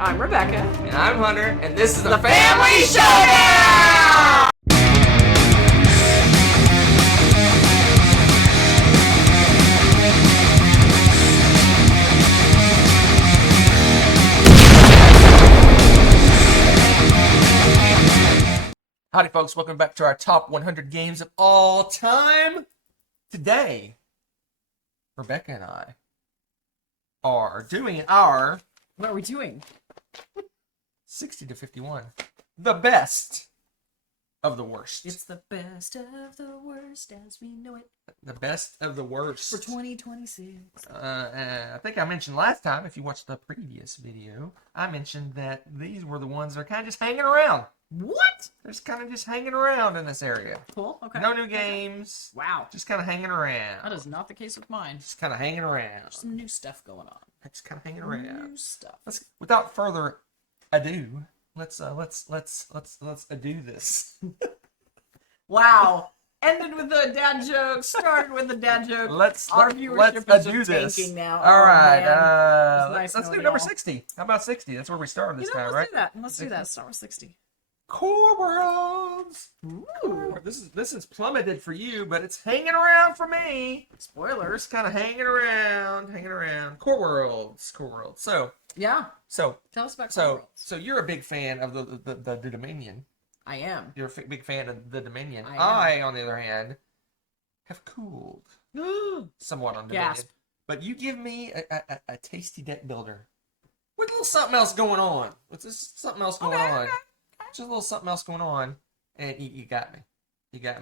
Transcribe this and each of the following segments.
I'm Rebecca. And I'm Hunter, and this is the Family Showdown! Howdy folks, welcome back to our top 100 games of all time. Today, Rebecca and I are doing our... What are we doing? 60 to 51. The best of the worst. It's the best of the worst as we know it. The best of the worst. For 2026. I think I mentioned last time, if you watched the previous video, I mentioned that these were the ones that are kind of just hanging around. What? They're just kind of just hanging around in this area. Cool, okay. No new games. Wow. Just kind of hanging around. That is not the case with mine. Just kind of hanging around. Some new stuff going on. Just kind of hanging around. New stuff. Without further ado, let's ado this. Wow. Ended with a dad joke. Started with a dad joke. Our viewership is ado this. Tanking now. All right. Nice let's do knowing number y'all. 60. How about 60? That's where we started this time, right? Let's do that. Let's do that. Start with 60. Core Worlds. Ooh. This is plummeted for you, but it's hanging around for me. Spoilers. Kind of hanging around. Core Worlds. So Yeah. so Tell us about so so you're a big fan of the Dominion. I am. You're a big fan of the Dominion. I am. On the other hand, have cooled somewhat on Dominion. Gasp. But you give me a tasty deck builder with a little something else going on. Just a little something else going on, and you got me.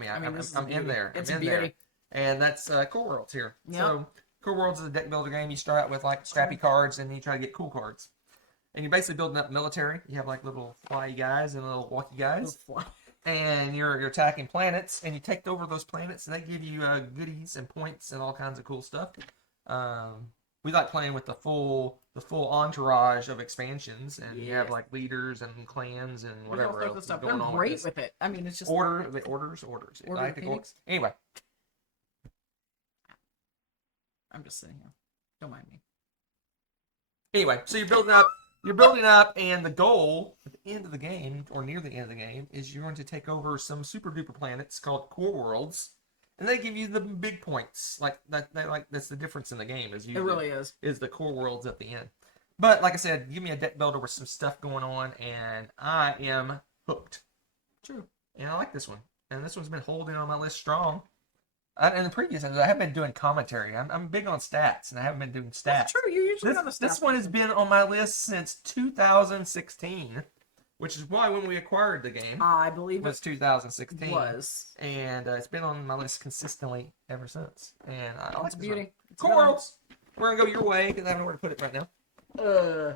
I'm in there. It's I'm in beauty. there. And that's Core Worlds here. Yep. So Core Worlds is a deck builder game. You start out with like scrappy cards, and then you try to get cool cards. And you're basically building up military. You have like little fly guys and little walkie guys. And you're attacking planets, and you take over those planets, and they give you goodies and points and all kinds of cool stuff. We like playing with the full entourage of expansions, and you have like leaders and clans and whatever else stuff. going They're on. great with it. I mean, it's just orders. Anyway, I'm just sitting here. Don't mind me. Anyway, so you're building up, and the goal at the end of the game, or near the end of the game, is you're going to take over some super duper planets called Core Worlds, and they give you the big points. Like that, that's the difference in the game. It really is. Is the Core Worlds at the end. But like I said, give me a deck builder with some stuff going on, and I am hooked. True. And I like this one. And this one's been holding on my list strong. In the previous episode, I haven't been doing commentary. I'm big on stats, and I haven't been doing stats. That's true. You usually on the stats. This one has been on my list since 2016, which is why when we acquired the game, I believe it was 2016. It was. And it's been on my list consistently ever since. And I like beauty. Core Worlds. We're going to go your way, because I don't know where to put it right now. Uh,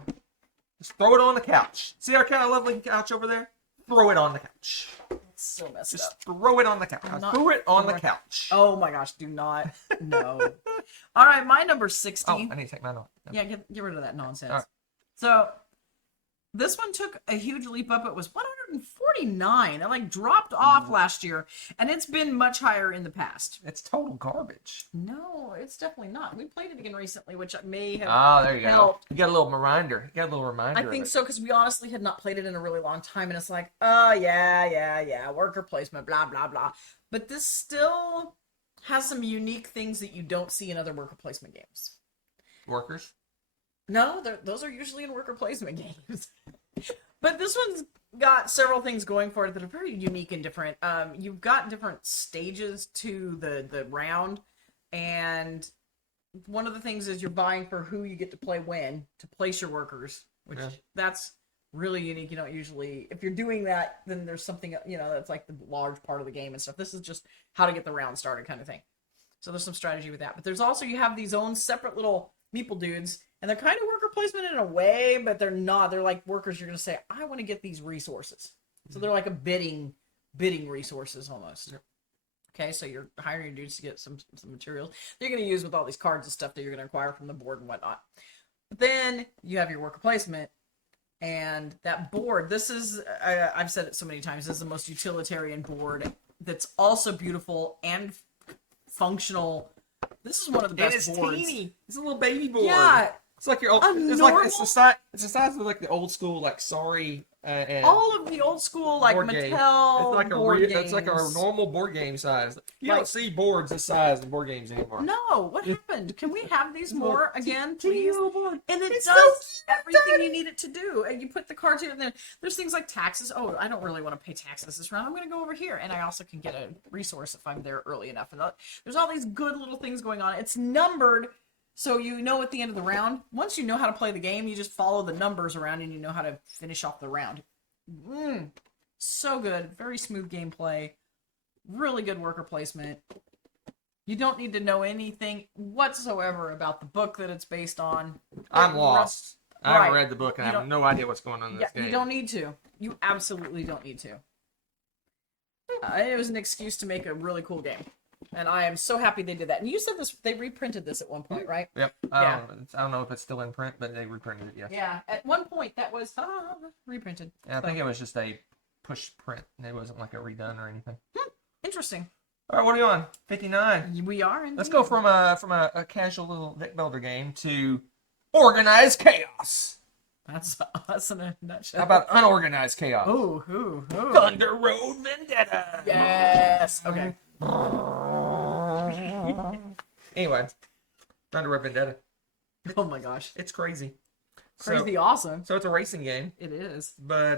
Just throw it on the couch. See our kind of lovely couch over there? Throw it on the couch. It's so messed Just up. throw it on the couch. Throw it on the couch. Oh my gosh, do not. No. All right, my number 60. Oh, I need to take mine off. No. Yeah, get rid of that nonsense. Right. So, this one took a huge leap up. It was 149. It like dropped off last year, and it's been much higher in the past. It's total garbage. No, it's definitely not. We played it again recently, which may have there you helped. go. You got a little reminder. I think so, because we honestly had not played it in a really long time, and it's like, oh, yeah, worker placement, blah, blah, blah. But this still has some unique things that you don't see in other worker placement games. Workers? No, those are usually in worker placement games. But this one's got several things going for it that are very unique and different. You've got different stages to the round, and one of the things is you're vying for who you get to play when to place your workers, which that's really unique. You don't usually, if you're doing that, then there's something, that's like the large part of the game and stuff. This is just how to get the round started kind of thing. So there's some strategy with that. But there's also, you have these own separate little meeple dudes, and they're kind of worker placement in a way, but they're not. They're like workers you're going to say, I want to get these resources. So they're like a bidding resources almost. Okay, so you're hiring your dudes to get some materials that you're going to use with all these cards and stuff that you're going to acquire from the board and whatnot. But then you have your worker placement, and that board, this is, I've said it so many times, this is the most utilitarian board that's also beautiful and functional. This is one of the best boards. Teeny. It's a little baby board. Yeah, It's like your old. It's the size. It's the size of like the old school like Sorry and all of the old school like board Mattel game. It's like board games. It's like a normal board game size. You Like- don't see boards this size in board games anymore. No, what happened? Can we have these more again, Teeny please? little board. And it It's does so everything you need it to do. And you put the cards in, and then there's things like taxes. Oh, I don't really want to pay taxes this round. I'm going to go over here, and I also can get a resource if I'm there early enough. And there's all these good little things going on. It's numbered, so you know at the end of the round. Once you know how to play the game, you just follow the numbers around, and you know how to finish off the round. So good. Very smooth gameplay. Really good worker placement. You don't need to know anything whatsoever about the book that it's based on. I'm lost. I haven't Right. read the book and I You have no idea what's going on in Yeah, this game. you don't need to. You absolutely don't need to. It was an excuse to make a really cool game. And I am so happy they did that. And you said this, they reprinted this at one point, right? Yep. Yeah. I don't know if it's still in print, but they reprinted it. Yes. Yeah. At one point, that was reprinted. Yeah, I think it was just a push print. It wasn't like a redone or anything. Interesting. All right, what are you on? 59. We are indeed. Let's go from a casual little deck builder game to organized chaos. That's us in a nutshell. How about unorganized chaos? Ooh. Thunder Road Vendetta. Yes. Okay. Anyway, Thunder Road Vendetta. Oh my gosh. It's crazy. Crazy awesome. So it's a racing game, It is. but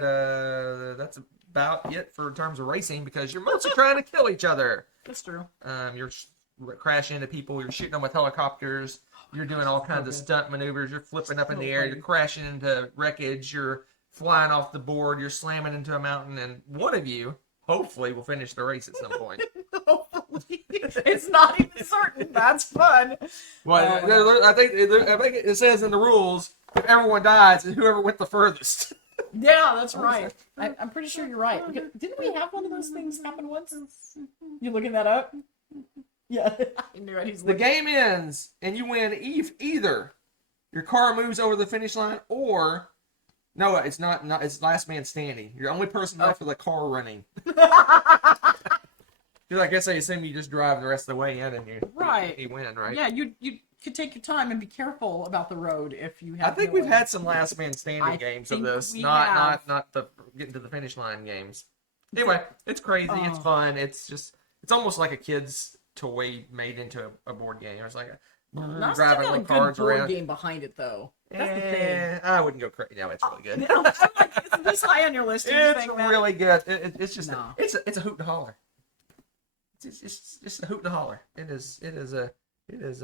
that's about it for terms of racing because you're mostly trying to kill each other. That's true. You're crashing into people. You're shooting them with helicopters. You're doing all kinds of good. stunt maneuvers. You're flipping up in So the air. funny. You're crashing into wreckage. You're flying off the board. You're slamming into a mountain. And one of you, hopefully, will finish the race at some point. Hopefully. It's not even certain. That's fun. Well, Oh, I think it says in the rules, if everyone dies, it's whoever went the furthest. Yeah, that's right. I'm pretty sure you're right. Didn't we have one of those things happen once? You looking that up? Yeah. I knew it. He's The looking. game ends, and you win either your car moves over the finish line, or no, it's not. It's last man standing. You're the only person left with a car running. I guess I assume you just drive the rest of the way in, and you win, right? Yeah, you could take your time and be careful about the road if you have. I think no we've way. had some last man standing I games of think this, we not have. the getting to the finish line games. Anyway, it's crazy. It's fun. It's almost like a kid's toy made into a board game. It's like Not driving got a with good cards board around. game behind it though. That's the thing. I wouldn't go crazy. No, it's really good. I'm like, it's this high on your list. You It's think that? really good. It's just No. it's a hoot and holler. It's just a hoot and holler. It is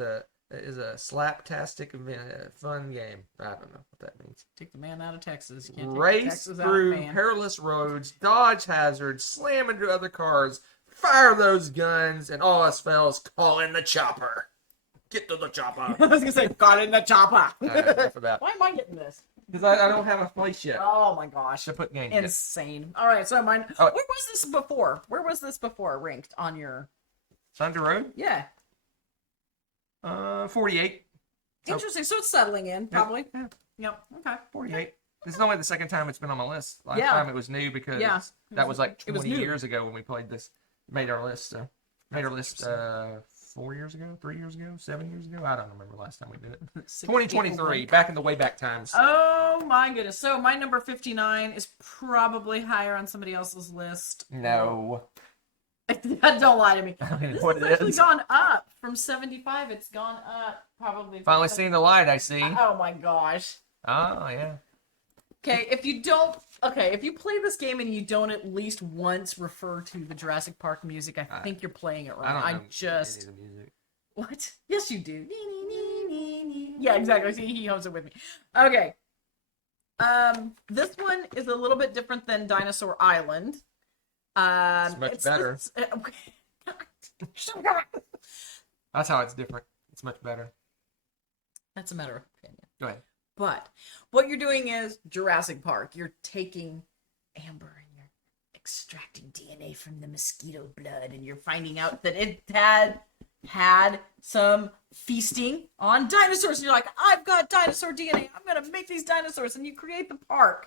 a slaptastic fun game. I don't know what that means. Take the man out of Texas. You can't take Race Texas out of through man. perilous roads, dodge hazards, slam into other cars, fire those guns, and all else fails, call in the chopper. Get to the chopper. I was gonna say, got in the chopper. Enough about Why am I getting this? because I don't have a place yet Oh my gosh. to put games in. Insane. All right, so mine. Oh. Where was this before? Where was this before ranked on your? Thunder Road, Yeah. 48. Interesting. So it's settling in, probably. Yeah. Yep. Okay. 48. This is only the second time it's been on my list. Last Yeah. time it was new because Yeah. that was like It was 20 new. years ago when we played this. Made our list. Made our list 4 years ago, 3 years ago, 7 years ago. I don't remember last time we did it. 2023, back in the way back times. Oh my goodness. So my number 59 is probably higher on somebody else's list. No. Don't lie to me. I don't even This know what has it actually is. gone up from 75. It's gone up probably. from Finally 70 seen the light, I see. Oh my gosh. Oh, yeah. Okay, if you play this game and you don't at least once refer to the Jurassic Park music, I think you're playing it I wrong. don't know I any just of the music. what? Yes, you do. Yeah, exactly. See, he hums it with me. Okay. This one is a little bit different than Dinosaur Island. It's much better. That's how it's different. It's much better. That's a matter of opinion. Go ahead. But what you're doing is Jurassic Park. You're taking amber and you're extracting DNA from the mosquito blood, and you're finding out that it had some feasting on dinosaurs. And you're like, I've got dinosaur DNA. I'm gonna make these dinosaurs, and you create the park.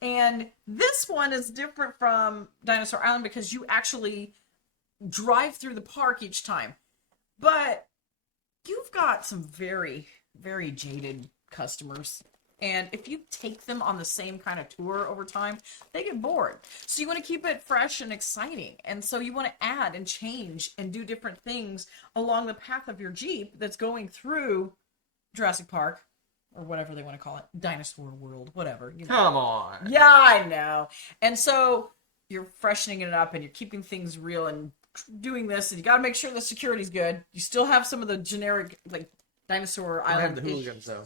And this one is different from Dinosaur Island because you actually drive through the park each time. But you've got some very, very jaded customers. And if you take them on the same kind of tour over time, they get bored. So you want to keep it fresh and exciting. And so you want to add and change and do different things along the path of your Jeep that's going through Jurassic Park, or whatever they want to call it, Dinosaur World, whatever. You know. Come on. Yeah, I know. And so you're freshening it up and you're keeping things real and doing this, and you got to make sure the security's good. You still have some of the generic, like, Dinosaur I Island have the hooligans, though.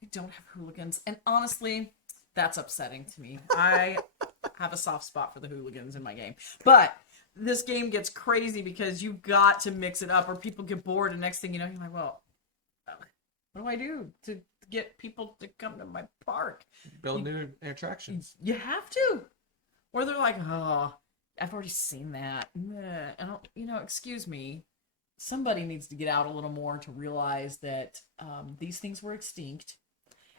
They don't have hooligans, and honestly, that's upsetting to me. I have a soft spot for the hooligans in my game, but this game gets crazy because you've got to mix it up, or people get bored, and next thing you know, you're like, well, what do I do to get people to come to my park? Build new attractions. You have to, or they're like, oh, I've already seen that. I don't, excuse me. Somebody needs to get out a little more to realize that these things were extinct.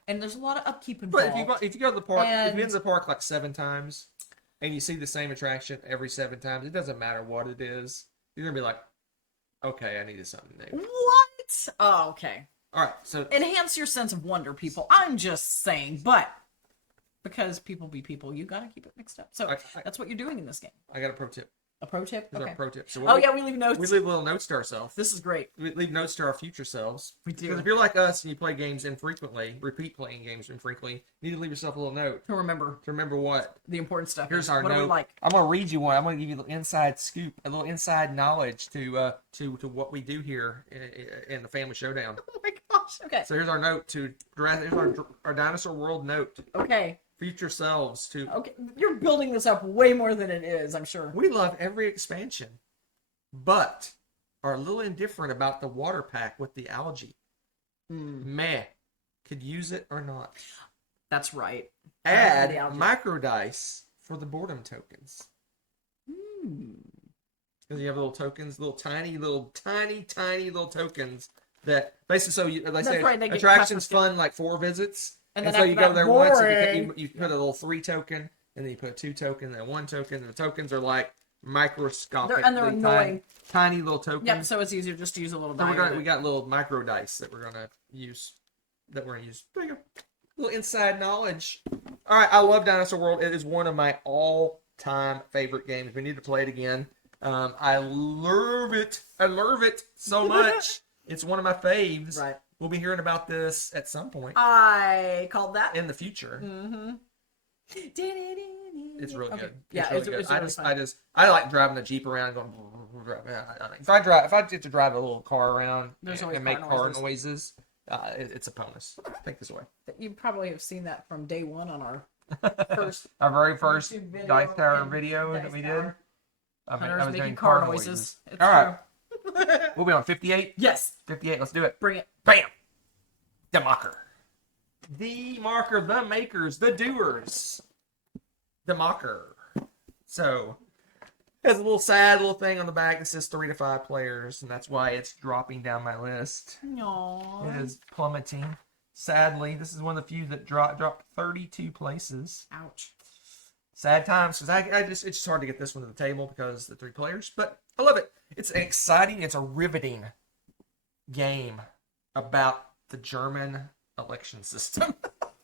And there's a lot of upkeep involved. But if you go to the park, if you've been to the park like 7 times, and you see the same attraction every 7 times, it doesn't matter what it is. You're gonna be like, okay, I needed something new. What? Oh, okay. All right, so enhance your sense of wonder, people. I'm just saying, but because people be people, you gotta keep it mixed up. So that's what you're doing in this game. I got a pro tip. A pro tip? Here's Okay. our pro tip. So yeah, we leave notes. We leave little notes to ourselves. This is great. We leave notes to our future selves. We do. Because if you're like us and you play games infrequently, repeat playing games infrequently, you need to leave yourself a little note. To remember. To remember what? The important stuff. Here's our what note. Do we like? I'm going to read you one. I'm going to give you a little inside scoop, a little inside knowledge to what we do here in the Family Showdown. Oh my gosh. Okay. So here's our note to, here's our Dinosaur World note. Okay. Future selves to. Okay. You're building this up way more than it is, I'm sure. We love every expansion, but are a little indifferent about the water pack with the algae. Meh. Could use it or not. That's right. Add micro dice for the boredom tokens. Because you have little tokens, tiny little tokens that basically, so they say right, they attractions fun like 4 visits. And so you go there once, and you put a little 3 token, and then you put a 2 token, and 1 token. And the tokens are like microscopic, they're annoying, tiny little tokens. Yep. So it's easier just to use a little. So we got little micro dice that we're gonna use. There you go. Little inside knowledge. All right, I love Dinosaur World. It is one of my all-time favorite games. We need to play it again. I love it. I love it so much. It's one of my faves. Right. We'll be hearing about this at some point. I called that in the future. Mm-hmm. It's really good. Yeah, it's really good. really I like driving the Jeep around, going. If I get to drive a little car around and make car noises, it's a bonus. Take this away. You probably have seen that from day one on our our very first Dice Tower video that we did. I was making car noises. All right. We'll be on 58? Yes. 58. Let's do it. Bring it. Bam. The marker. The marker. The makers. The doers. The mocker. So, it has a little sad little thing on the back that says 3 to 5 players, and that's why it's dropping down my list. Aww. It is plummeting. Sadly, this is one of the few that dropped 32 places. Ouch. Sad times, because it's just hard to get this one to the table because the 3 players, but I love it. It's an exciting, it's a riveting game about the German election system.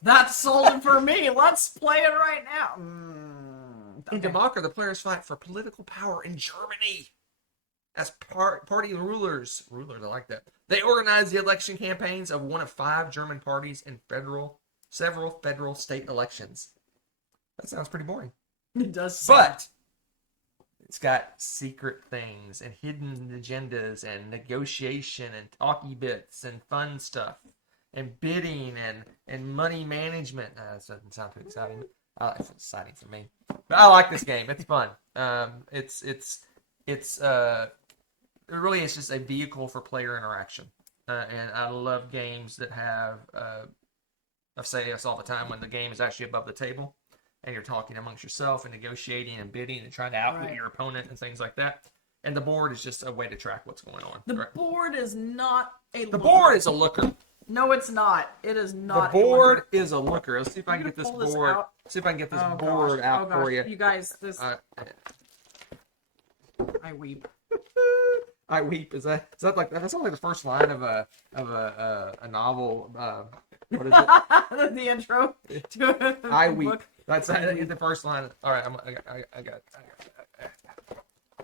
That's sold it for me. Let's play it right now. In Democracy, the players fight for political power in Germany. As party rulers, I like that. They organize the election campaigns of one of 5 German parties in several federal state elections. That sounds pretty boring. It does. But it's got secret things and hidden agendas and negotiation and talky bits and fun stuff and bidding and money management. That doesn't sound too exciting. It's exciting for me. But I like this game. It's fun. It really is just a vehicle for player interaction. And I love games that have, I say this all the time, when the game is actually above the table and you're talking amongst yourself and negotiating and bidding and trying to outwit your opponent and things like that. And the board is just a way to track what's going on. The board is not a The board is a looker. No, it's not. It is not. The board is a looker. Let's see if I can get this board. See if I can get this board out for you. You guys, this. I weep. I weep. Is that like that's not like the first line of a novel What is it? The intro to I the weep. book. That's the first line. All right, I got it.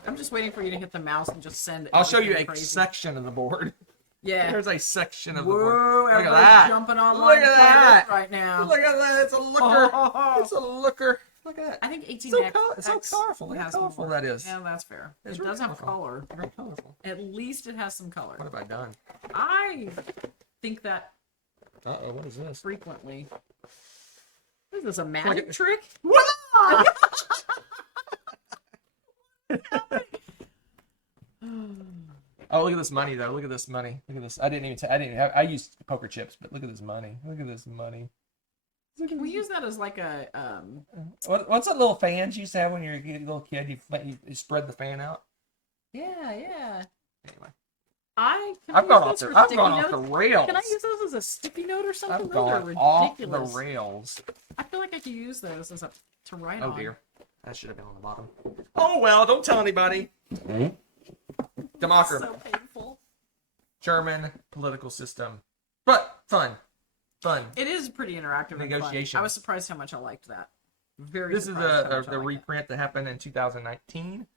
I'm just waiting for you to hit the mouse and just send. I'll show you everything a crazy. section of the board. Yeah. There's a section of the Whoa, board. Look at everybody's that. jumping on Look at that. right now. Look at that. It's a looker. It's a looker. Look at that. I think 18 It's so colorful. Look how colorful that is. Yeah, that's fair. It's It really does have colorful. color. Very colorful. At least it has some color. What have I done? I think that Uh-oh, what is this? frequently. What is this, a magic Like trick? Oh, look at this money, though. Look at this money. Look at this. I didn't have, I used poker chips, but look at this money. Look at this money. Can we use that as like a What's that little fans you used to have when you were a little kid? You spread the fan out. yeah. Anyway, I've gone off the rails. Can I use those as a sticky note or something? I've Those are gone off the ridiculous. rails. I feel like I could use those as a to write on. Oh dear, that should have been on the bottom. Oh well, don't tell anybody. Democracy, So painful. German political system, but fun. It is pretty interactive and Negotiation. fun. I was surprised how much I liked that. Very. This is surprised how much I the liked reprint that happened in 2019. it.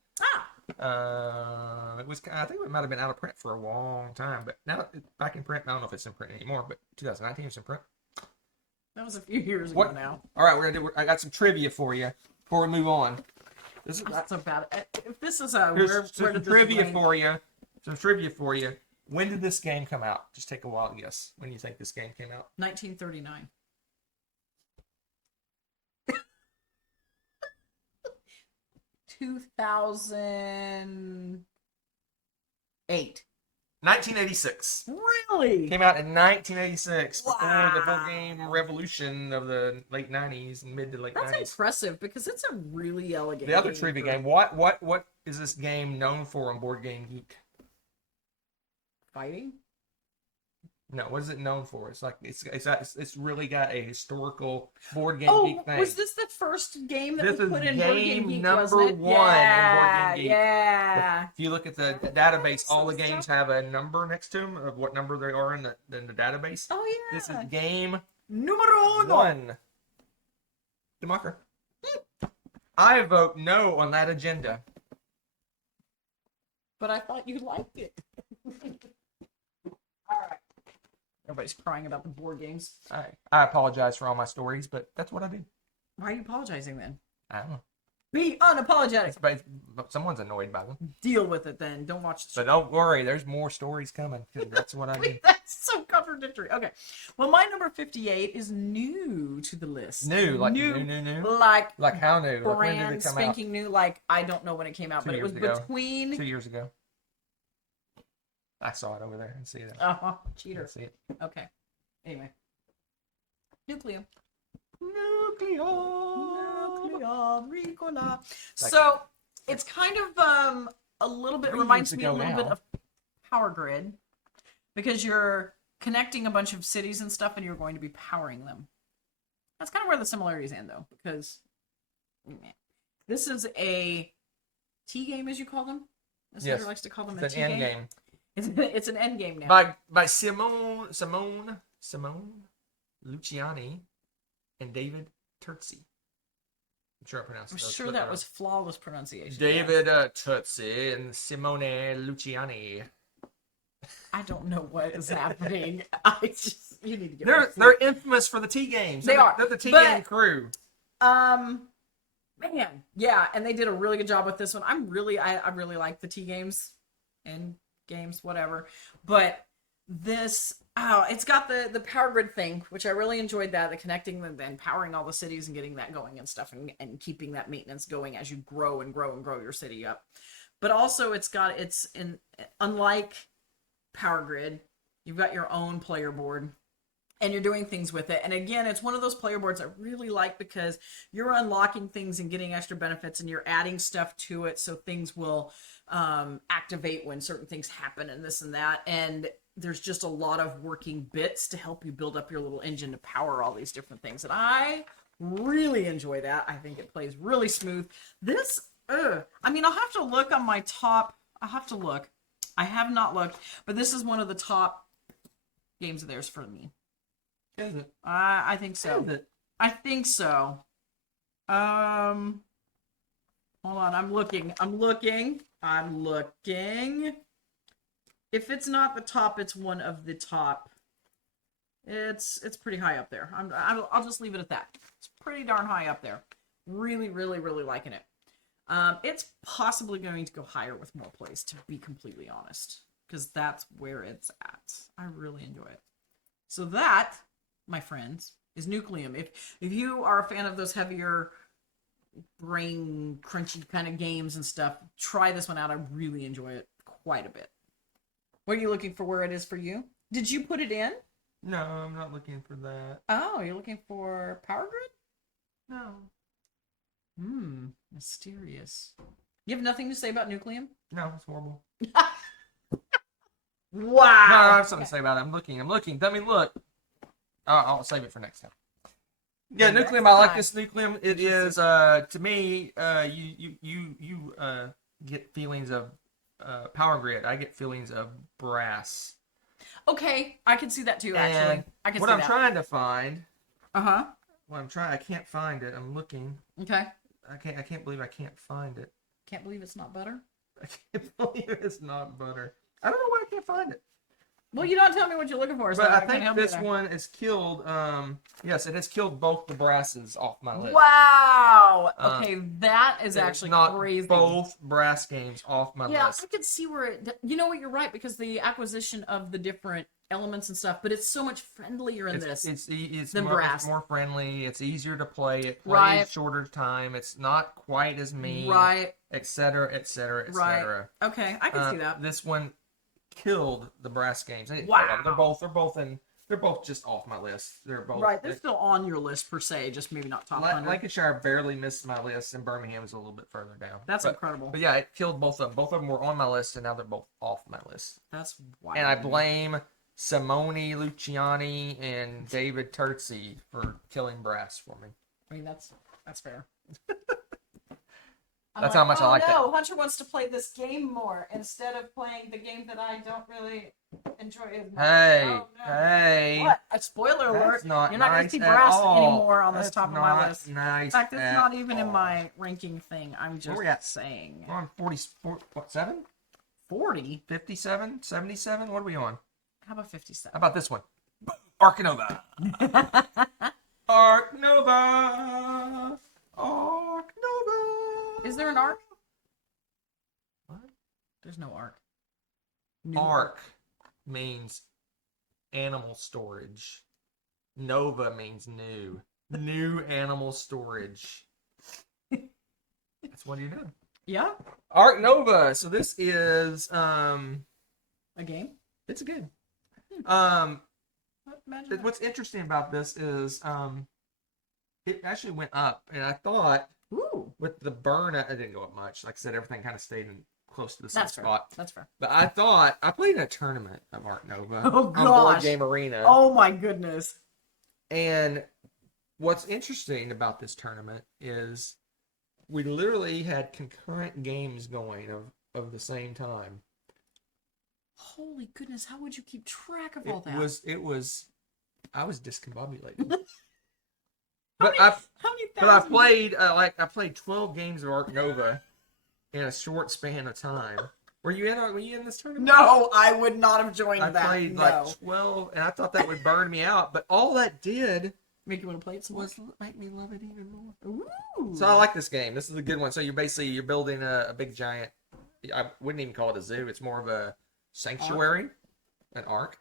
Ah, It was. I think it might have been out of print for a long time, but now it's back in print. I don't know if it's in print anymore, but 2019 it's in print. that was a few years ago What? now. All right, I got some trivia for you before we move on. This is That's so bad. If this is a here's where some did this trivia rank? for you. Some trivia for you. When did this game come out? Just take a wild guess. When do you think this game came out? 1939. Two 2008. 1986. Really? Came out in 1986 before the whole Wow. game revolution of the late 90s and mid to late That's 90s. impressive because it's a really elegant. The other game trivia for- game. What is this game known for on Board Game Geek? Fighting. No, what is it known for? It's like it's really got a historical Board Game Oh, Geek thing. was this the first game that This we is put in Board Game game Geek, number wasn't it? one in Board Yeah, Game Geek. yeah. If you look at the database, all the so games have a number next to them of what number they are in the database. Oh yeah. This is game Numero uno. one. Democker. I vote no on that agenda. But I thought you liked it. All right. Everybody's crying about the board games. I apologize for all my stories, but that's what I do. Why are you apologizing then? I don't know. Be unapologetic. But someone's annoyed by them. Deal with it then. Don't watch the But don't worry, there's more stories coming. 'Cause that's what I do. That's so contradictory. Okay. Well, my number 58 is new to the list. New, like new. Like Like how new? Like when did brand it come spanking new. Like I don't know when it came out, 2 but it was years ago. between. 2 years ago. I saw it over there and see it. Cheater. I see it. Okay. Anyway. Nucleum. Ricola. So it's kind of a little bit 3 reminds years me a ago little bit now. of Power Grid because you're connecting a bunch of cities and stuff and you're going to be powering them. That's kind of where the similarities end though, because this is a T game as you call them. As Yes. Sandra likes to call them a It's T an end game. game. It's an end game now. By Simone Luciani and David Turtzi. I'm sure I pronounced I'm those. sure that was flawless pronunciation. David Turtzi and Simone Luciani. I don't know what is happening. You need to get They're infamous for the T games. They are, They're the T but- game crew. Man, yeah, and they did a really good job with this one. I really like the T games and games, whatever. But this, it's got the Power Grid thing, which I really enjoyed that, the connecting them and powering all the cities and getting that going and stuff and keeping that maintenance going as you grow and grow and grow your city up. But also unlike Power Grid, you've got your own player board. And you're doing things with it. And again, it's one of those player boards I really like because you're unlocking things and getting extra benefits and you're adding stuff to it so things will activate when certain things happen and this and that. And there's just a lot of working bits to help you build up your little engine to power all these different things. And I really enjoy that. I think it plays really smooth. This, I'll have to look on my top. I'll have to look. I have not looked, but this is one of the top games of theirs for me. Is it? I think so. Is it? I think so. Hold on. I'm looking. If it's not the top, it's one of the top. It's pretty high up there. I'll just leave it at that. It's pretty darn high up there. Really, really, really liking it. It's possibly going to go higher with more plays, to be completely honest, because that's where it's at. I really enjoy it. So that, my friends, is Nucleum. If you are a fan of those heavier brain crunchy kind of games and stuff, try this one out. I really enjoy it quite a bit. What are you looking for? Where it is for you? Did you put it in? No, I'm not looking for that. Oh, you're looking for Power Grid? No. Mysterious. You have nothing to say about Nucleum? No, it's horrible. Wow. No, I have something to say about it. I'm looking. Let me look. I'll save it for next time. Yeah, Nucleum. I like this Nucleum. It is to me. You get feelings of Power Grid. I get feelings of Brass. Okay, I can see that too. Actually, And I can what see I'm that. trying to find. Uh-huh. I can't find it. I'm looking. Okay. I can't believe I can't find it. Can't believe it's not butter. I can't believe it's not butter. I don't know why I can't find it. Well, you don't tell me what you're looking for. So But I can think help you this there. one is killed. Yes, it has killed both the Brasses off my list. Wow. Okay, that is It's actually not crazy. both Brass games off my Yeah, list. I could see where it. You know what? You're right, because the acquisition of the different elements and stuff. But it's so much friendlier in this. It's than more, Brass. it's more friendly. It's easier to play. It plays Right. shorter time. It's not quite as mean. Right. Etc. Etc. Right. Etc. Okay, I can see that. This one killed the Brass games. They didn't Wow. kill them. They're both just off my list. They're both Right, they're still on your list per se, just maybe not top 100. Lancashire barely missed my list, and Birmingham is a little bit further down. That's incredible. But yeah, it killed both of them. Both of them were on my list, and now they're both off my list. That's wild. And I blame Simone Luciani and David Turtzi for killing Brass for me. I mean, that's fair. That's how much I like no, that. Hunter wants to play this game more instead of playing the game that I don't really enjoy as much. Hey, Oh, no. hey. What? A spoiler alert. That's not You're not going to nice see at Brass all. anymore on this That's top of my not list. Nice. In fact, it's at not even in all. my ranking thing. I'm just we at? saying. We're on 47? 40? 57? 77? What are we on? How about How 57? about this one? Arc Nova. Arc Nova. Arc Nova. Is there an arc? What? There's no arc. Arc means animal storage. Nova means new. New animal storage. That's what you know. Yeah? Arc Nova. So this is A game? it's good. Imagine that. What's interesting about this is it actually went up, and I thought Ooh. with the burn it didn't go up much. Like I said, everything kind of stayed in close to the same That's fair. spot. That's fair. But I thought I played in a tournament of Arc Nova Oh, on Board gosh. Game Arena. Oh my goodness. And what's interesting about this tournament is we literally had concurrent games going of the same time. Holy goodness, how would you keep track of all that? I was discombobulated. How I many thousands? played 12 games of Arc Nova in a short span of time. Were you in this tournament? No, I would not have joined I that. played No. like 12, and I thought that would burn me out, but all that did Make you want to play it some more? was make me love it even more. Ooh. So I like this game. This is a good one. So you're building a big giant. I wouldn't even call it a zoo. It's more of a sanctuary, an ark.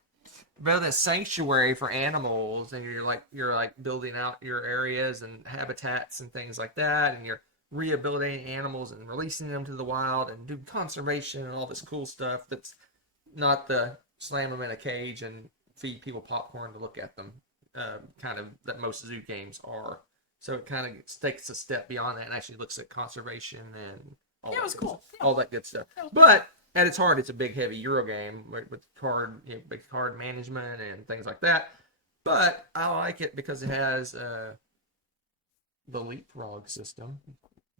Build a sanctuary for animals, and you're like building out your areas and habitats and things like that, and you're rehabilitating animals and releasing them to the wild and do conservation and all this cool stuff. That's not the slam them in a cage and feed people popcorn to look at them. Kind of that most zoo games are. So it kind of takes a step beyond that and actually looks at conservation and all Yeah, it was that good cool. stuff. Yeah. All that good stuff. That was But at its heart, it's a big, heavy Euro game with big card management and things like that. But I like it because it has the leapfrog system,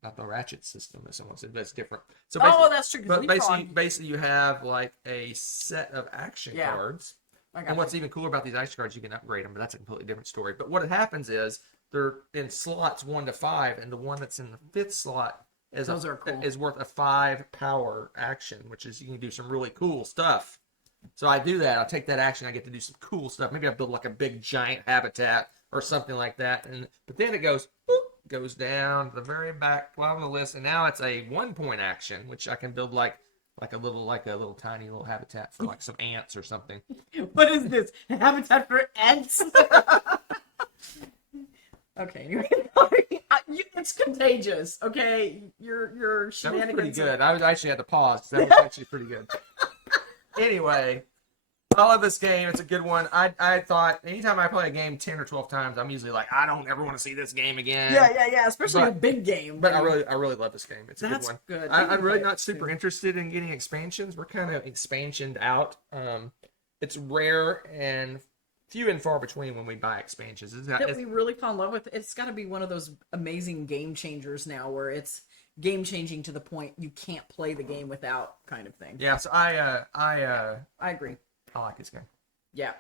not the ratchet system, as someone said. That's different. So Oh, that's true. 'cause but Leapfrog- basically, you have like a set of action Yeah. cards I got And what's you. even cooler about these ice cards, you can upgrade them, but that's a completely different story. But what happens is they're in slots 1 to 5, and the one that's in the 5th slot Those are cool. is worth a 5 power action, which is you can do some really cool stuff. So I do that. I take that action. I get to do some cool stuff. Maybe I build like a big giant habitat or something like that. But then it goes down to the very back bottom of the list, and now it's a 1-point action, which I can build like a little tiny little habitat for like some ants or something. What is this? Habitat for ants? Okay, anyway, it's contagious. Okay, your That was pretty shenanigans. good. I actually had to pause. That was actually pretty good. Anyway, I love this game. It's a good one. I thought anytime I play a game 10 or 12 times, I'm usually like, I don't ever want to see this game again. Yeah. Especially a big game. But I really love this game. It's a That's good one. good. I'm really not super interested in getting expansions. We're kind of expansioned out. It's rare and few and far between when we buy expansions. That we really fall in love with. It's got to be one of those amazing game changers now, where it's game changing to the point you can't play the game without, kind of thing. Yeah. So I agree. I like this game. Yeah,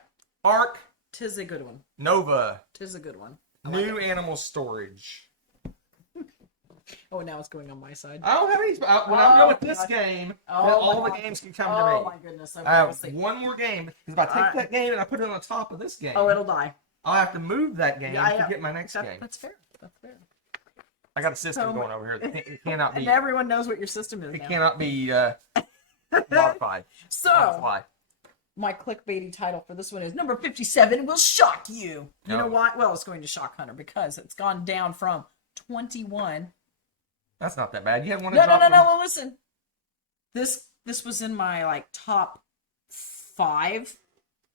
Ark tis a good one. Nova. Tis a good one. I like New it. animal storage. Oh, now it's going on my side. I don't have any. When I go with this game, all the games can come to me. Oh my goodness! I have one more game because if I take that game and I put it on top of this game, it'll die. I'll have to move that game to get my next game. That's fair. That's fair. I got a system going over here. It cannot be. And everyone knows what your system is It now. cannot be modified. So, my clickbaity title for this one is number 57 will shock you. You know why? Well, it's going to shock Hunter because it's gone down from 21. That's not that bad. You had one. No. Well, listen. This was in my top 5.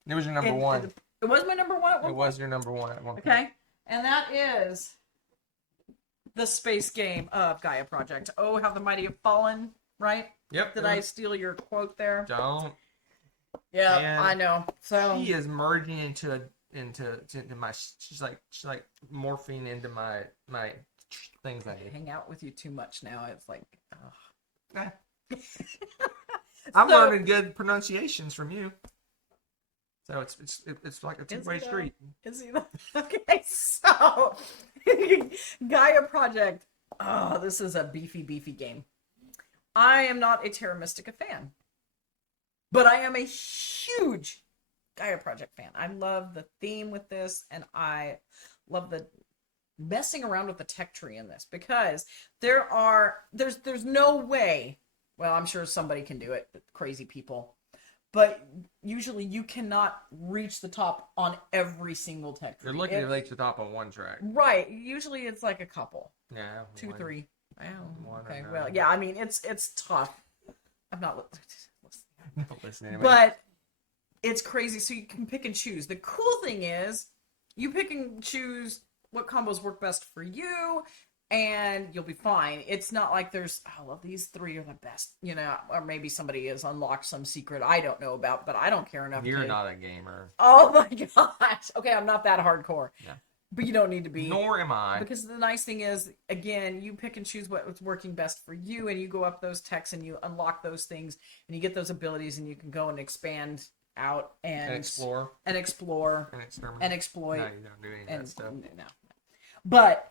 It was your number 1. It was my number 1 at one It point? was your number 1 at one point. Okay. And that is the space game of Gaia Project. Oh, how the mighty have fallen, right? Yep. Did I steal your quote there? Don't. Yeah, Man, I know. So she is merging into my. She's like morphing into my things I need. hang out with you too much now. It's like, ugh. I'm learning good pronunciations from you. So it's like a two-way street. Is he okay? So Gaia Project. Oh, this is a beefy game. I am not a Terra Mystica fan, but I am a huge Gaia Project fan. I love the theme with this, and I love the messing around with the tech tree in this because there's no way. Well, I'm sure somebody can do it, crazy people. But usually you cannot reach the top on every single tech tree. You're looking to reach the top on one track. Right. Usually it's like a couple. Yeah. 2, 3. One Okay. or Well, nine. yeah, I mean, it's tough. I'm not listening. But it's crazy. So you can pick and choose. The cool thing is you pick and choose what combos work best for you, and you'll be fine. It's not like there's, oh, well, these 3 are the best, or maybe somebody has unlocked some secret I don't know about, but I don't care enough. You're not a gamer. Oh my gosh. Okay, I'm not that hardcore. Yeah. But you don't need to be. Nor am I. Because the nice thing is, again, you pick and choose what's working best for you, and you go up those techs and you unlock those things, and you get those abilities, and you can go and expand out and explore and explore experiment and exploit. No, you don't do any of that stuff. No. But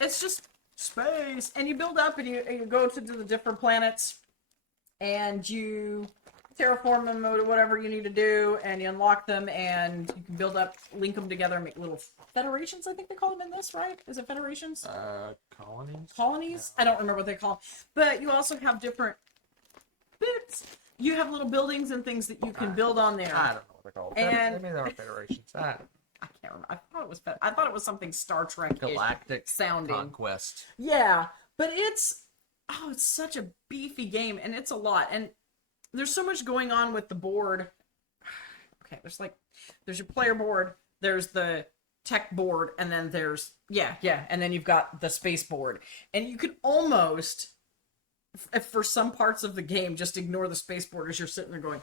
it's just space, and you build up, and you go to the different planets, and you terraform them or whatever you need to do, and you unlock them, and you can build up, link them together, and make little federations. I think they call them in this, right? Is it federations? Colonies. Colonies? I don't remember what they call them. But you also have different bits. You have little buildings and things that you can build on there. I don't know what they're called. And Maybe they're federations. I can't remember. I thought it was something Star Trek Galactic sounding. Conquest. Yeah, but it's such a beefy game, and it's a lot, and there's so much going on with the board. Okay, there's your player board, there's the tech board, and then there's and then you've got the space board, and you could almost, for some parts of the game, just ignore the space board as you're sitting there going,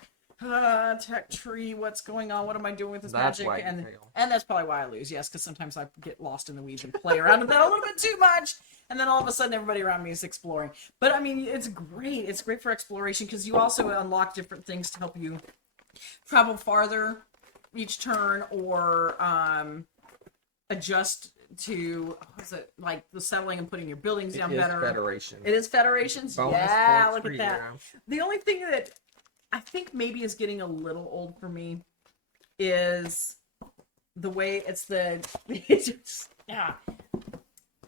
tech tree, what's going on? What am I doing with this magic? And that's probably why I lose, yes, because sometimes I get lost in the weeds and play around with that a little bit too much, and then all of a sudden everybody around me is exploring. But I mean, it's great. It's great for exploration because you also unlock different things to help you travel farther each turn, or adjust to what's it like the settling and putting your buildings down better. Federation. It is federations. Bonus Yeah, points look at for that. you. The only thing that I think maybe is getting a little old for me is the way it's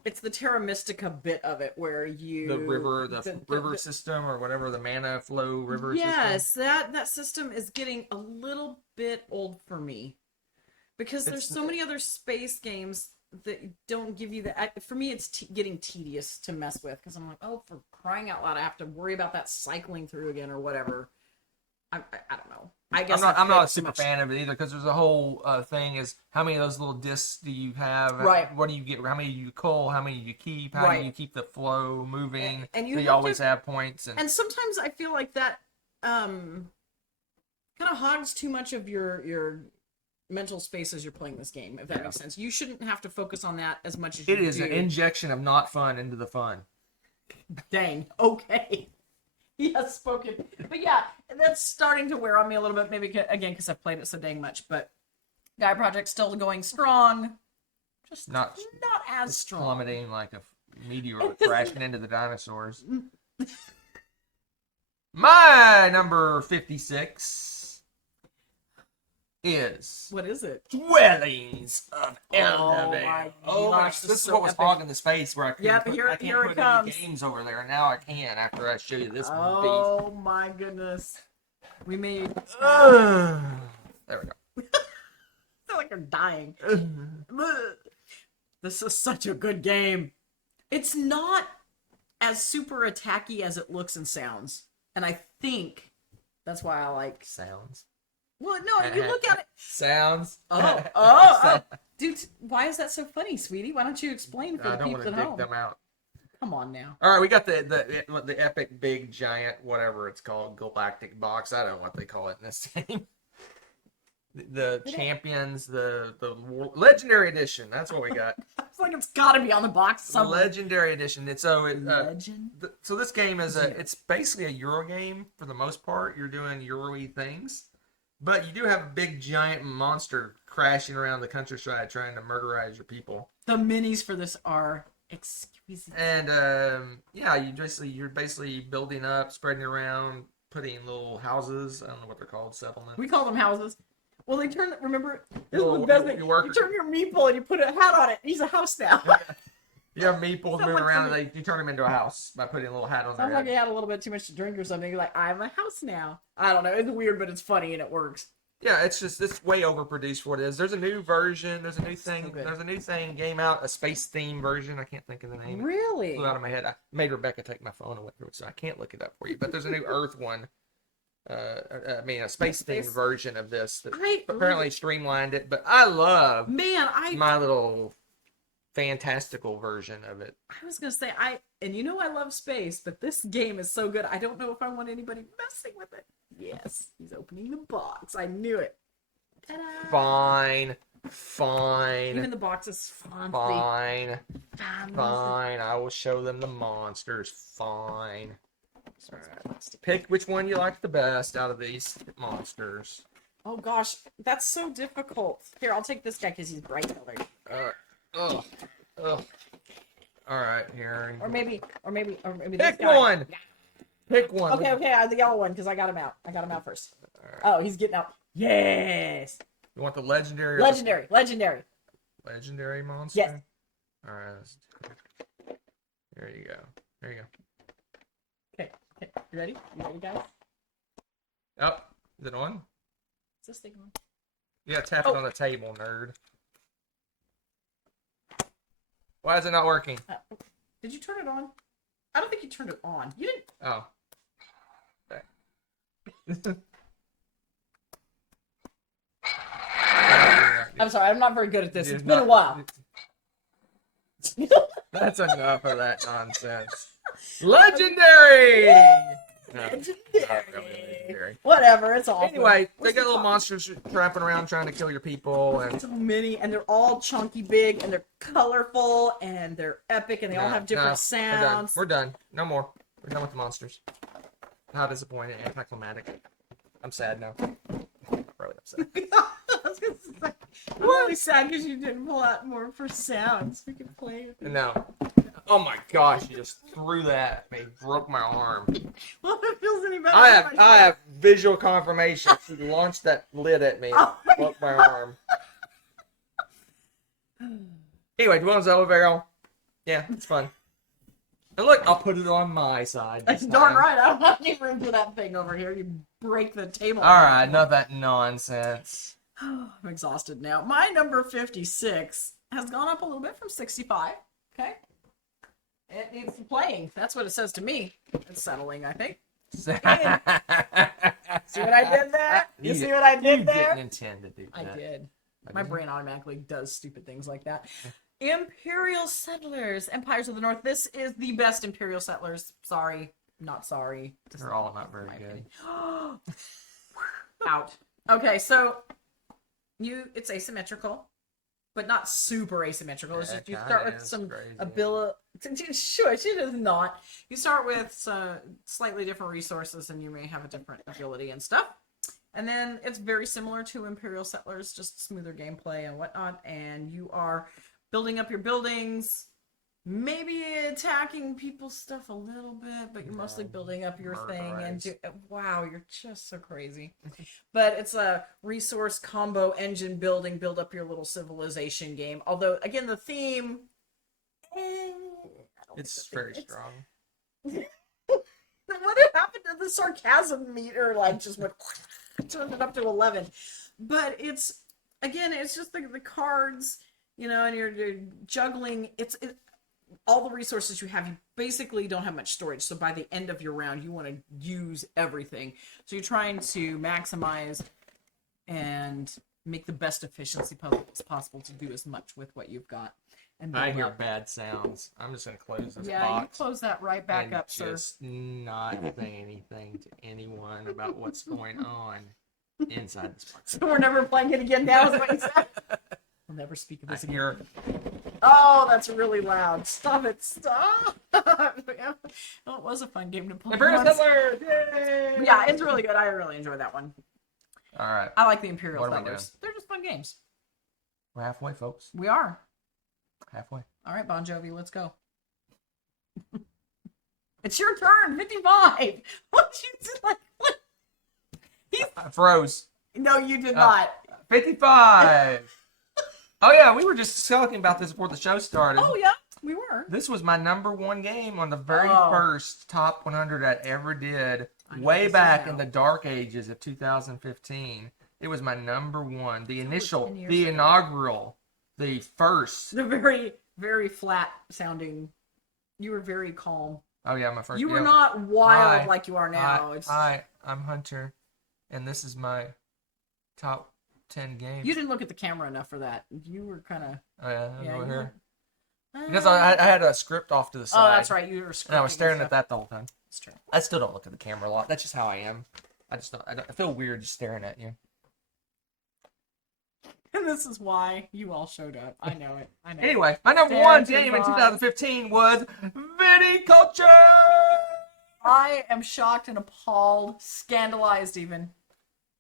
it's the Terra Mystica bit of it where you The river system or whatever, the mana flow river system. Yes, that system is getting a little bit old for me because there's so many other space games that don't give you that. For me, it's getting tedious to mess with because I'm like, oh, for crying out loud, I have to worry about that cycling through again or whatever. I don't know. I guess I'm not a super fan of it either because there's a whole thing is how many of those little discs do you have? Right. What do you get? How many do you cull? How many do you keep? How do you keep the flow moving? And you always have points. And sometimes I feel like that kind of hogs too much of your mental space as you're playing this game, if that makes sense. You shouldn't have to focus on that as much as you do. It is an injection of not fun into the fun. Dang. Okay. Yes, spoken. But yeah, that's starting to wear on me a little bit, maybe again because I've played it so dang much, but Gaia Project's still going strong. Just not as strong. Plummeting like a meteor crashing into the dinosaurs. My number 56 is... What is it? Dwellings of Eldervale. My gosh, this is what was hogging the space where I can't put any games over there, and now I can after I show you this beast. Oh my goodness. We made... There we go. I feel like I'm dying. This is such a good game. It's not as super attacky as it looks and sounds. And I think that's why I like... Sounds. Well, no, you look at it. Sounds. Oh. Dude, why is that so funny, sweetie? Why don't you explain for the peeps at home? I don't want to dig them out. Come on now. All right, we got the epic big giant whatever it's called galactic box. I don't know what they call it in this game. The champions, the legendary edition. That's what we got. It's like it's got to be on the box somewhere. Legendary edition. Legend. So this game is it's basically a Euro game for the most part. You're doing Euro-y things. But you do have a big giant monster crashing around the countryside trying to murderize your people. The minis for this are exquisite. And you're basically building up, spreading around, putting little houses. I don't know what they're called, settlements. We call them houses. Well, they turn. Remember, this is the best thing. You turn your meeple and you put a hat on it. He's a house now. You have meeples moving around, and you turn them into a house by putting a little hat on their head. Sounds like he had a little bit too much to drink or something. You're like, I'm a house now. I don't know. It's weird, but it's funny and it works. Yeah, it's way overproduced for what it is. There's a new version. There's a new thing. There's a new thing. Game out, a space theme version. I can't think of the name. Really? It flew out of my head. I made Rebecca take my phone away from it, so I can't look it up for you. But there's a new Earth one. A space themed version of this that apparently streamlined it. But I love my little fantastical version of it. I was gonna say I love space, but this game is so good. I don't know if I want anybody messing with it. Yes, he's opening the box. I knew it. Ta-da! Fine. Even the box is fancy. Fine. I will show them the monsters. Fine. Right. Pick which one you like the best out of these monsters. Oh gosh, that's so difficult. Here, I'll take this guy because he's bright colored. Ugh. All right, here. Or maybe Pick this guy. one. Yeah. Pick one. Okay, the yellow one because I got him out. First. Right. Oh, he's getting out. Yes. You want the legendary? Legendary monster. Yes. All right. There you go. Okay. You ready? Guys? Oh, is it on? Is this thing on? Yeah, tap it on the table, nerd. Why is it not working? Did you turn it on? I don't think you turned it on. You didn't. Oh. I'm sorry, I'm not very good at this. It's been a while. That's enough of that nonsense. Legendary! Legendary. Whatever, it's awful. Anyway, they got little monsters trapping around trying to kill your people. And so many, and they're all chunky big, and they're colorful, and they're epic, and they all have different sounds. We're done. No more. We're done with the monsters. How disappointing. Anticlimactic. I'm sad now. really upset. I was gonna say, I'm really sad because you didn't pull out more for sounds. We could play it. No. Oh my gosh, you just threw that at me. Broke my arm. Well, if it feels any better. I have visual confirmation. She launched that lid at me. Oh my Broke my arm. Anyway, Dwelling's Yellow Barrel. Yeah, it's fun. And look, I'll put it on my side. That's darn right. I don't have any room for that thing over here. You break the table. Alright, not that nonsense. I'm exhausted now. My number 56 has gone up a little bit from 65. Okay. It needs some playing. That's what it says to me. It's settling, I think. See what I did there? You see what I did there? You didn't intend to do that. I did. My brain automatically does stupid things like that. Imperial Settlers, Empires of the North. This is the best Imperial Settlers. Sorry, not sorry. They're all not very good. Out. Okay, so it's asymmetrical, but not super asymmetrical. It's just you start with some ability. Shush, it is not. You start with some slightly different resources, and you may have a different ability and stuff. And then it's very similar to Imperial Settlers, just smoother gameplay and whatnot. And you are building up your buildings, maybe attacking people's stuff a little bit, but you're mostly building up your thing. And wow, you're just so crazy. But it's a resource combo engine building, build up your little civilization game. Although, again, the theme, it's very strong. What happened to the sarcasm meter? Like, just went turned it up to 11. But it's just the cards, and you're juggling. It's all the resources you have. You basically don't have much storage. So by the end of your round, you want to use everything. So you're trying to maximize and make the best efficiency possible to do as much with what you've got. And I hear bad sounds. I'm just going to close this box. Yeah, you close that right back up, sir. Just not say anything to anyone about what's going on inside this box. So we're never playing it again now, is what you said? I'll never speak of this again. Oh, that's really loud. Stop it. Stop. Well, it was a fun game to play. Imperial Settlers! Yay! Yeah, it's really good. I really enjoy that one. All right. I like the Imperial Settlers. They're just fun games. We're halfway, folks. We are. Halfway. All right, Bon Jovi, let's go. It's your turn, 55. What you like? What? I froze. No, you did not. 55. Oh yeah, we were just talking about this before the show started. Oh yeah, we were. This was my #1 game on the very first top 100 I ever did, way back in the dark ages of 2015. It was my #1, the initial, the inaugural. The first. The very, very flat sounding. You were very calm. Oh, yeah, my first. You were not wild like you are now. Hi, I'm Hunter, and this is my top 10 games. You didn't look at the camera enough for that. You were kind of. Oh, yeah, over here. Because I had a script off to the side. Oh, that's right. You were scripting. And I was staring at that the whole time. That's true. I still don't look at the camera a lot. That's just how I am. I feel weird just staring at you. And this is why you all showed up. I know it. I know. Anyway, my #1 game in 2015 was Viticulture! I am shocked and appalled, scandalized even.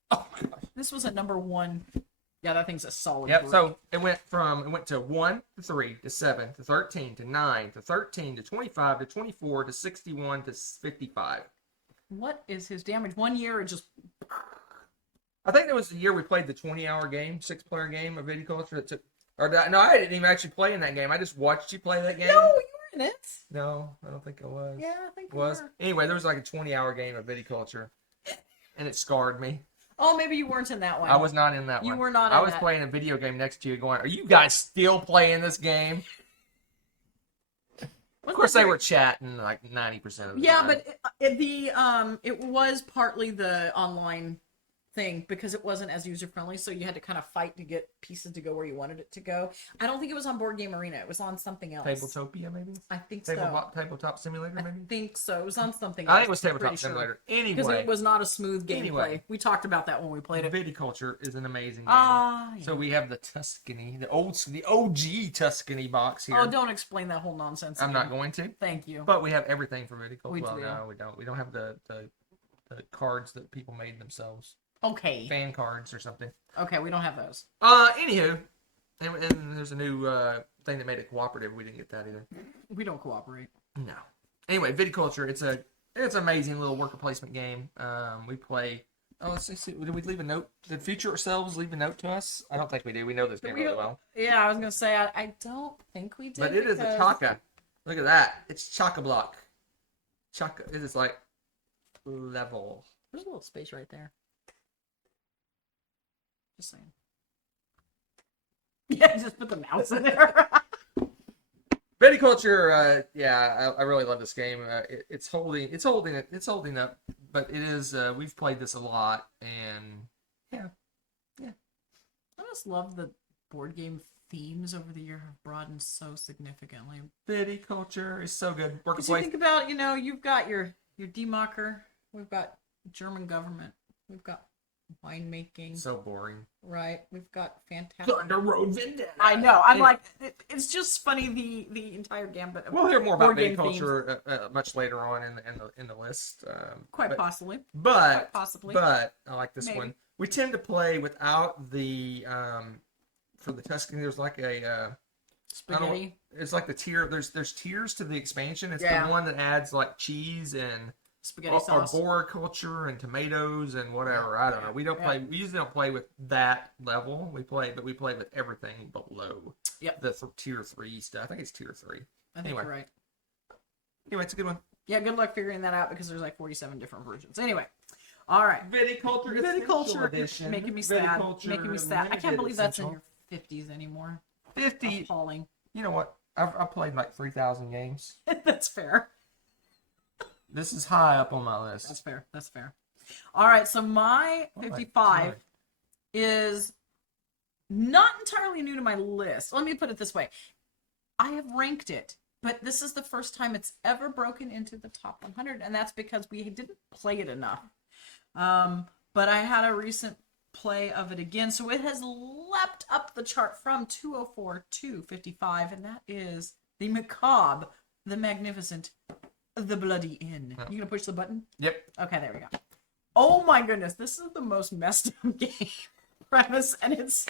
Oh my gosh. This was a #1. Yeah, that thing's a solid. Yep, group. so it went to 1 to 3 to 7 to 13 to 9 to 13 to 25 to 24 to 61 to 55. What is his damage? 1 year it just... I think it was the year we played the 20-hour game, 6-player game of Viticulture. That took, no, I didn't even actually play in that game. I just watched you play that game. No, you were in it. No, I don't think I was. Yeah, I think it was. Anyway, there was like a 20-hour game of Viticulture, and it scarred me. Oh, maybe you weren't in that one. I was not in that one. You were not in that. I was playing a video game next to you going, are you guys still playing this game? Of course, they were chatting like 90% of the time. Yeah, but it was partly the online thing because it wasn't as user friendly, so you had to kind of fight to get pieces to go where you wanted it to go. I don't think it was on Board Game Arena. It was on something else. Tabletopia, maybe? I think so. Tabletop Simulator, maybe? I think so. It was on something else. I think it was Tabletop Simulator. Anyway. Because it was not a smooth gameplay. We talked about that when we played it. Viticulture is an amazing game. Yeah. So we have the Tuscany, the OG Tuscany box here. Oh, don't explain that whole nonsense. I'm not going to. Thank you. But we have everything for Viticulture. We do. No, we don't. We don't have the cards that people made themselves. Okay. fan cards or something. Okay, we don't have those. Anywho, and there's a new thing that made it cooperative. We didn't get that either. We don't cooperate. No. Anyway, Viticulture. It's an amazing little worker placement game. We play. Oh, let's see. Did we leave a note? Did future selves leave a note to us? I don't think we do. We know this game really well. Yeah, I was gonna say I don't think we did. But it is a Chaka. Look at that. It's Chaka block. Chaka. It is like level. There's a little space right there. Just saying. Yeah, just put the mouse in there. Viticulture, I really love this game. It's holding up, but it is. We've played this a lot, and yeah. I just love the board game themes over the year have broadened so significantly. Viticulture is so good. Worker Because you think about, you've got your Democker, we've got German government, we've got winemaking. So boring. Right, we've got fantastic. Thunder Road Vendetta. I know. I'm like, it's just funny the entire gambit. Of we'll hear more about board game Viticulture much later on in the list. Quite possibly. But possibly. But I like this Maybe. one. We tend to play without the for the Tuscany. There's like a Spaghetti. It's like the tier. There's tiers to the expansion. It's Yeah. the one that adds like cheese and Spaghetti sauce. arboriculture and tomatoes and whatever. I don't know. We don't play. We usually don't play with that level. We play with everything below. Yep. The tier 3 stuff. I think it's tier 3. I think Anyway. you're right. Anyway, it's a good one. Yeah, good luck figuring that out because there's like 47 different versions. Anyway, all right. Viticulture Edition. Making me sad. Making me sad. I can't believe that's in your 50s anymore. 50. Appalling. You know what? I've played like 3,000 games. That's fair. This is high up on my list. That's fair. That's fair. All right, so my 55 is not entirely new to my list. Let me put it this way. I have ranked it, but this is the first time it's ever broken into the top 100, and that's because we didn't play it enough. But I had a recent play of it again, so it has leapt up the chart from 204 to 55, and that is the macabre, the magnificent, the Bloody Inn. You gonna push the button? Yep. Okay, there we go. Oh my goodness, this is the most messed up game premise, and it's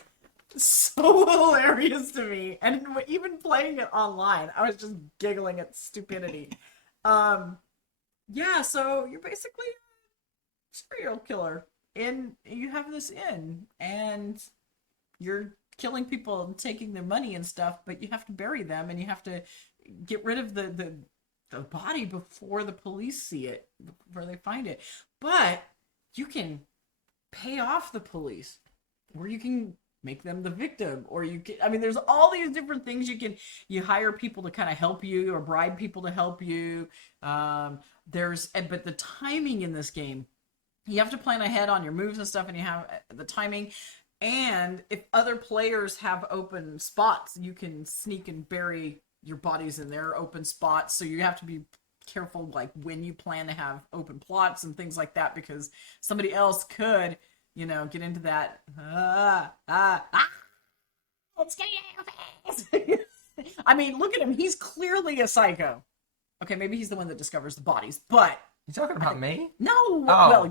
so hilarious to me. And even playing it online, I was just giggling at stupidity. Yeah, so you're basically a serial killer. You have this inn, and you're killing people and taking their money and stuff, but you have to bury them, and you have to get rid of the body before the police see it, before they find it. But you can pay off the police, or you can make them the victim, or you can, there's all these different things you hire people to kind of help you, or bribe people to help you. But the timing in this game, you have to plan ahead on your moves and stuff, and you have the timing. And if other players have open spots, you can sneak and bury your bodies in their open spots. So you have to be careful, like when you plan to have open plots and things like that, because somebody else could, get into that. It's getting in your face. Look at him. He's clearly a psycho. Okay, maybe he's the one that discovers the bodies, but You talking about me? no.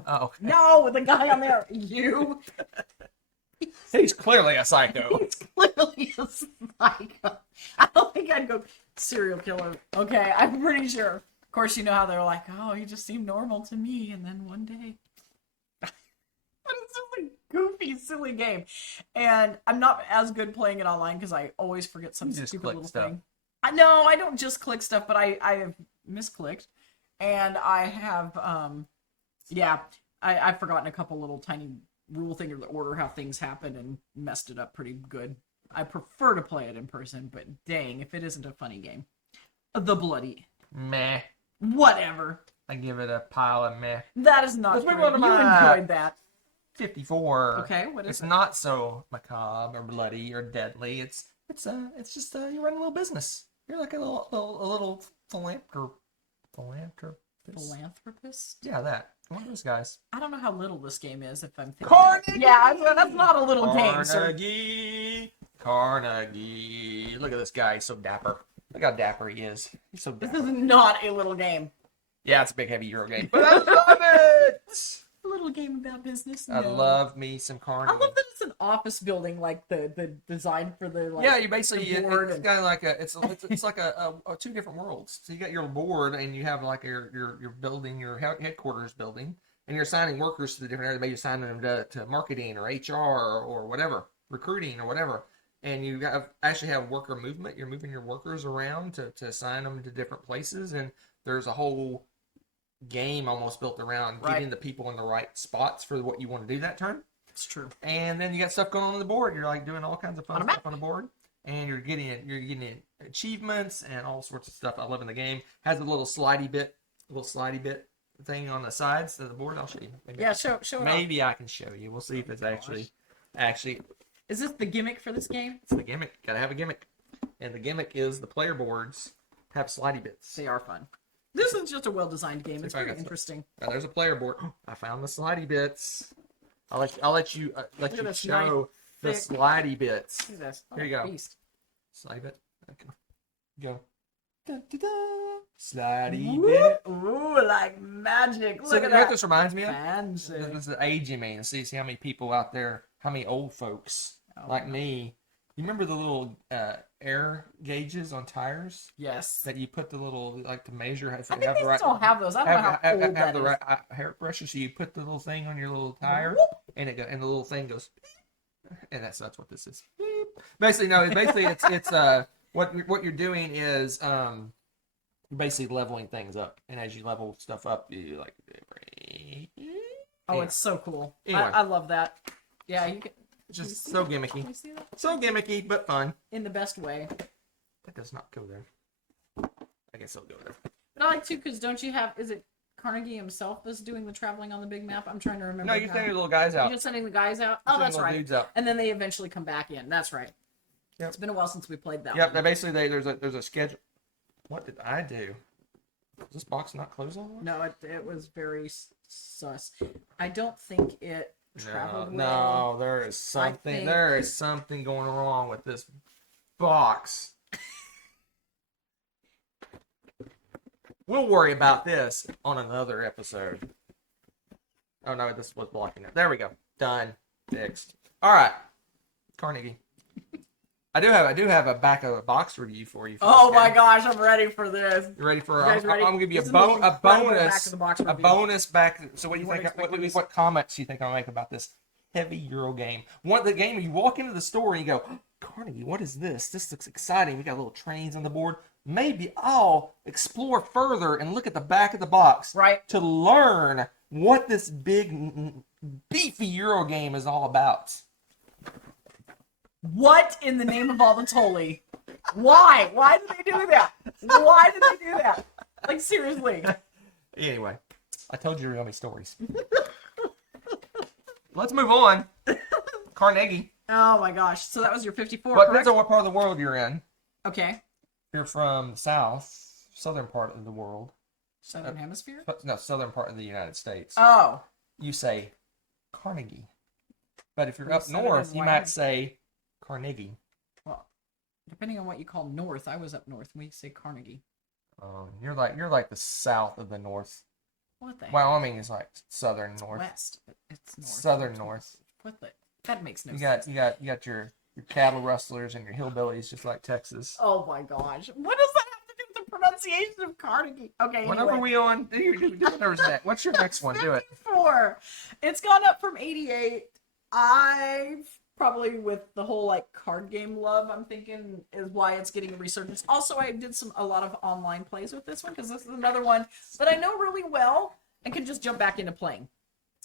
Okay. No, the guy on there. You. He's clearly a psycho. He's clearly a psycho. I don't think I'd go serial killer. Okay, I'm pretty sure. Of course, you know how they're like, oh, he just seemed normal to me, and then one day. But it's just a goofy, silly game. And I'm not as good playing it online because I always forget some stupid little thing. No, I don't just click stuff, but I have misclicked. And I have, I've forgotten a couple little tiny rule thing or the order how things happen and messed it up pretty good. I prefer to play it in person, but dang, if it isn't a funny game. The Bloody. Meh. Whatever. I give it a pile of meh. That is not Let's true. move on to You my- enjoyed that. 54. Okay, what is It's it? not so macabre or bloody or deadly. It's just you run a little business. You're like a little philanthropist. Philanthropist? Yeah, that. One of those guys. I don't know how little this game is if I'm thinking. Carnegie! Yeah, that's not a little game, sir. Carnegie. Look at this guy. He's so dapper. Look how dapper he is. He's so This dapper. is not a little game. Yeah, it's a big, heavy Euro game. But I love it! little game about business. I No. love me some Carnegie. I love that it's an office building, like the design for the like. Yeah, you basically the board it's and- kind of like it's like a two different worlds. So you got your board, and you have like your building, your headquarters building, and you're assigning workers to the different areas. Maybe assigning them to marketing or HR or whatever, recruiting or whatever. And you actually have worker movement. You're moving your workers around to assign them to different places, and there's a whole game almost built around getting the people in the right spots for what you want to do that turn. It's true. And then you got stuff going on the board. You're like doing all kinds of fun stuff on the board, and you're getting achievements and all sorts of stuff. I love in the game. Has a little slidey bit thing on the sides of the board. I'll show you. Maybe show it. Maybe I can show you. We'll see if it's actually. Is this the gimmick for this game? It's the gimmick. Gotta have a gimmick, and the gimmick is the player boards have slidey bits. They are fun. This is just a well-designed game. It's very interesting. Now, there's a player board. I found the slidey bits. I'll let you show the slidey bits. Look at this. Here you go. Beast. Slidey bit. Okay. Go. Da, da, da. Slidey Woo! bit. Ooh, like magic. Look So at what that. this reminds me of? Fancy. This is aging me. See how many people out there, how many old folks like me. You remember the little air gauges on tires? Yes. That you put the little, like, to measure. I think they still have those. I don't know how old that the is. right hair pressure. So you put the little thing on your little tire, and the little thing goes, and that's what this is. Basically, no. It's what you're doing is you're basically leveling things up, and as you level stuff up, you like. Oh, it's so cool. Anyway. I love that. Yeah, you can. It's just so gimmicky. Can you see that? So gimmicky, but fun. In the best way. That does not go there. I guess it'll go there. But I like too, because don't you have? Is it Carnegie himself that's doing the traveling on the big map? I'm trying to remember. No, you're sending your little guys out. You're just sending the guys out. Oh, that's right. Dudes out. And then they eventually come back in. That's right. Yep. It's been a while since we played that. Yep. one. Basically, there's a schedule. What did I do? Is this box not closed all the way? No, it was very sus. I don't think it traveled No, well. there is something. think- There is something going wrong with this box. We'll worry about this on another episode. Oh no, this was blocking it. There we go. Done. Fixed. All right, Carnegie. I do have a back of a box review for you. Oh my gosh, I'm ready for this. You ready for? You guys ready? I'm gonna give you This a is the back bonus. of the box A review. bonus back. So what do you weren't think? expecting this. What comments do you think I'll make about this heavy Euro game? The game you walk into the store and you go, oh, Carnegie, what is this? This looks exciting. We got little trains on the board. Maybe I'll explore further and look at the back of the box, Right. to learn what this big, beefy Euro game is all about. What in the name of all that's holy? Why? Why did they do that? Why did they do that? Like, seriously. Anyway, I told you there were gonna be stories. Let's move on. Carnegie. Oh my gosh. So that was your 54, What correct? depends on what part of the world you're in. Okay. You're from the southern part of the world. Southern Hemisphere? No, southern part of the United States. Oh. You say Carnegie. But if you're Well, up southern north, and you Wyoming. might say Carnegie. Well, depending on what you call north, I was up north. We say Carnegie. You're like the south of the north. What the heck? Wyoming is like southern north. West. But it's north. Southern north. What the? That makes no You sense. got your cattle rustlers and your hillbillies, just like Texas. Oh my gosh. What does that have to do with the pronunciation of Carnegie? Okay, What number are anyway. we on? Do whatever's next. What's your next one? Do it. 54. It's gone up from 88. I've probably, with the whole like card game love, I'm thinking is why it's getting a resurgence. Also, I did a lot of online plays with this one, because this is another one that I know really well and can just jump back into playing.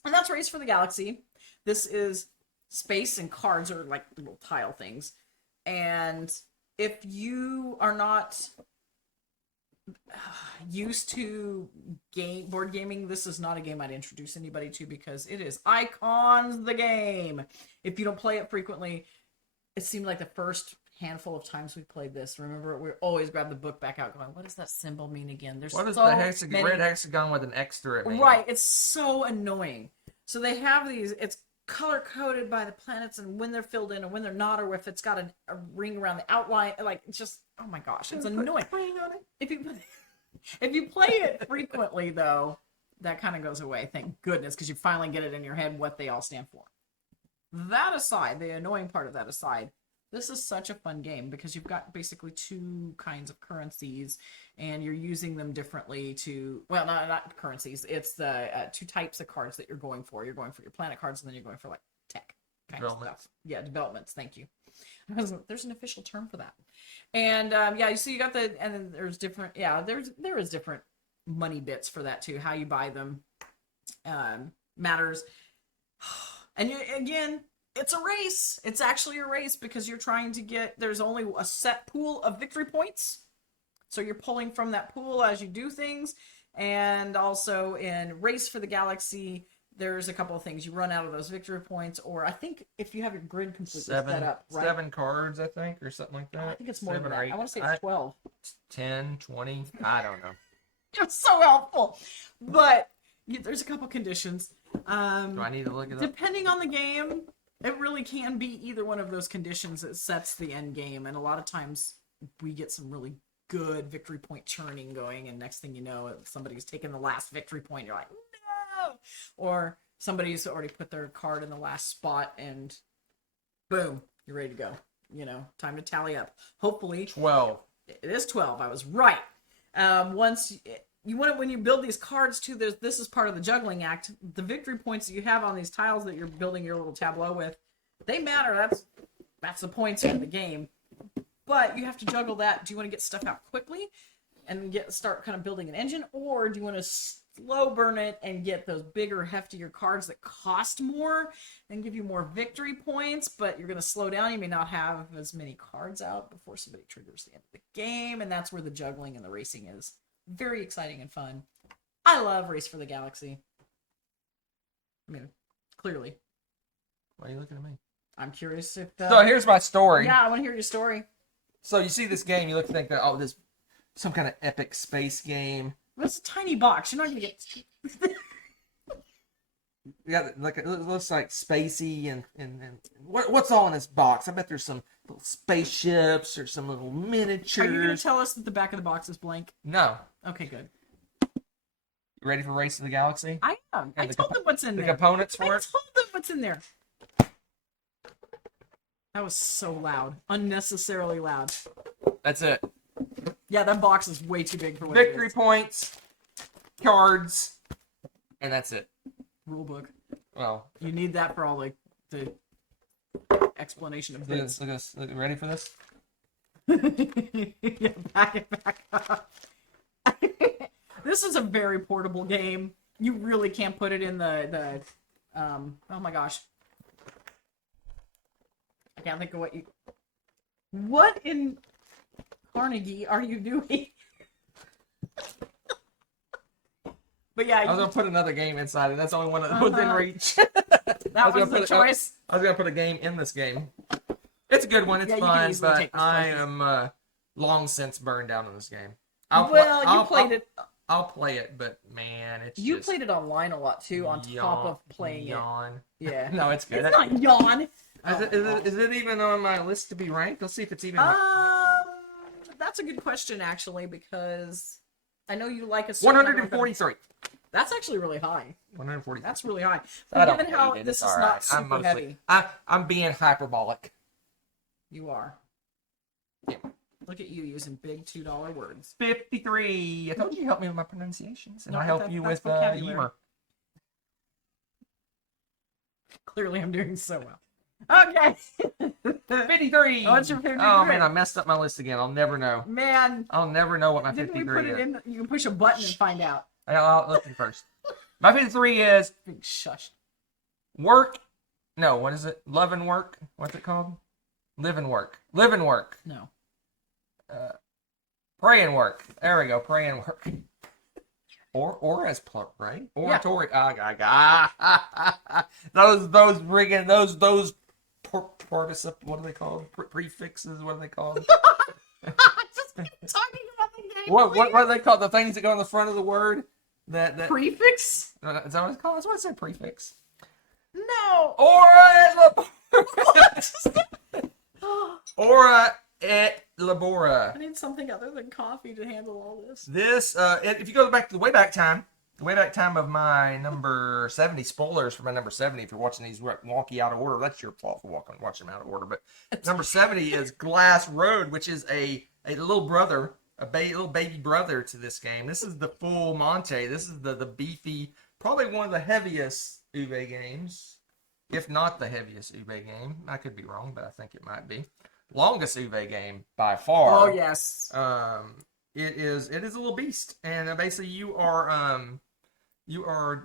And that's Race for the Galaxy. This is space, and cards are like little tile things. And if you are not used to board gaming, this is not a game I'd introduce anybody to, because it is Icons the game. If you don't play it frequently, it seemed like the first handful of times we played this, remember, we always grab the book back out going, what does that symbol mean again? There's What is so the many... red hexagon with an X through it mean? Right, it's so annoying. So they have these, it's color coded by the planets and when they're filled in and when they're not, or if it's got a ring around the outline. Like, it's just, oh my gosh, it's annoying. If you play it frequently, though, that kind of goes away. Thank goodness, because you finally get it in your head what they all stand for. That aside, the annoying part of that aside, this is such a fun game because you've got basically two kinds of currencies and you're using them differently to, well, not currencies. It's the two types of cards that you're going for. You're going for your planet cards and then you're going for like tech kind of stuff. Yeah, developments. Thank you. There's an official term for that. And yeah, so you got and then there's different, there is different money bits for that too. How you buy them matters. And again, it's a race. It's actually a race because you're trying to there's only a set pool of victory points. So you're pulling from that pool as you do things. And also in Race for the Galaxy, there's a couple of things. You run out of those victory points, or I think if you have your grid completely set up, right? 7 cards, I think, or something like that. I think it's more than that. I want to say it's 12. 10, 20, I don't know. It's so helpful. But there's a couple conditions. Do I need to look it up? Depending on the game, it really can be either one of those conditions that sets the end game. And a lot of times we get some really good victory point churning going, and next thing you know, somebody's taken the last victory point. You're like, no! Or somebody's already put their card in the last spot, and boom, you're ready to go. Time to tally up. Hopefully, 12. It is 12. I was right. Once you want it, when you build these cards too, this is part of the juggling act. The victory points that you have on these tiles that you're building your little tableau with, they matter. That's the points in the game. But you have to juggle that. Do you want to get stuff out quickly and start kind of building an engine, or do you want to slow burn it and get those bigger, heftier cards that cost more and give you more victory points, but you're going to slow down. You may not have as many cards out before somebody triggers the end of the game, and that's where the juggling and the racing is. Very exciting and fun. I love Race for the Galaxy. I mean, clearly. Why are you looking at me? I'm curious if... So here's my story. Yeah, I want to hear your story. So you see this game, you think that, oh, this some kind of epic space game. Well, it's a tiny box. You're not going to get... You got it looks like spacey and what's all in this box? I bet there's some little spaceships or some little miniatures. Are you going to tell us that the back of the box is blank? No. Okay, good. You ready for Race to the Galaxy? I am. I told them what's in there. The components for it? I told them what's in there. That was so loud. Unnecessarily loud. That's it. Yeah, that box is way too big for what Victory it is. points, cards, and that's it. Rulebook. Well, you need that for all the explanation of this. Look at this. Ready for this? Yeah, back it back up. This is a very portable game. You really can't put it in the oh my gosh. I can't think of what in Carnegie are you doing? But yeah, I was gonna put another game inside it. That's the only one that was in reach. That was the choice. I was gonna put a game in this game. It's a good one. It's fun, but I am long since burned out on this game. You played it. I'll play it, but man, you played it online a lot too. On top of playing it, yeah. No, it's good. It's not yawn. Is it even on my list to be ranked? Let's see if it's even. That's a good question actually, because I know you like a 143. That's actually really high. 140. That's really high. But given how this is not super heavy. I'm being hyperbolic. You are. Yeah. Look at you using big $2 words. 53. I told you help me with my pronunciations, and I help you with humor. Clearly, I'm doing so well. Okay. 53. What's your favorite? Oh man, I messed up my list again. I'll never know. Man, I'll never know what my didn't 53 we put is. it in? You can push a button and find out. I'll listen first. My 53 is Big shush. work. No, what is it? Love and work. What's it called? Live and work. Live and work. No. Pray and work. There we go. Pray and work. Or as plural, right? Oratory. Yeah. Those particip. What are they called? Prefixes. What are they called? Just keep talking about the game. What are they called? The things that go on the front of the word. That prefix? Is that what it's called? That's why I said prefix. No. Ora et labora. I need something other than coffee to handle all this. This, if you go back to the way back time, way back time of my number 70, spoilers for my number 70, if you're watching these wonky out of order, that's your fault for watching them out of order. But number 70 is Glass Road, which is a little brother, little baby brother to this game. This is the full Monte. This is the beefy, probably one of the heaviest Ube games, if not the heaviest Ube game. I could be wrong, but I think it might be. Longest Ube game by far. Oh, yes. It is a little beast, and basically you are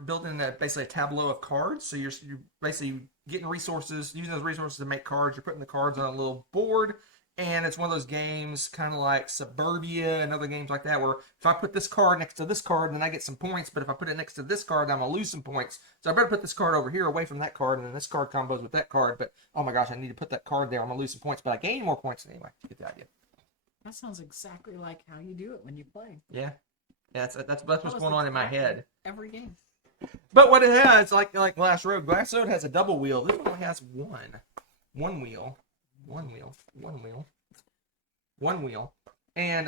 building basically a tableau of cards. So you're basically getting resources, using those resources to make cards. You're putting the cards on a little board, and it's one of those games kind of like Suburbia and other games like that, where if I put this card next to this card, then I get some points. But if I put it next to this card, I'm gonna lose some points. So I better put this card over here away from that card, and then this card combos with that card. But oh my gosh, I need to put that card there. I'm gonna lose some points, but I gain more points anyway. You get the idea. That sounds exactly like how you do it when you play. Yeah, that's what's going on in my head. Every game. But what it has, like Glass Road has a double wheel. This one only has one wheel, and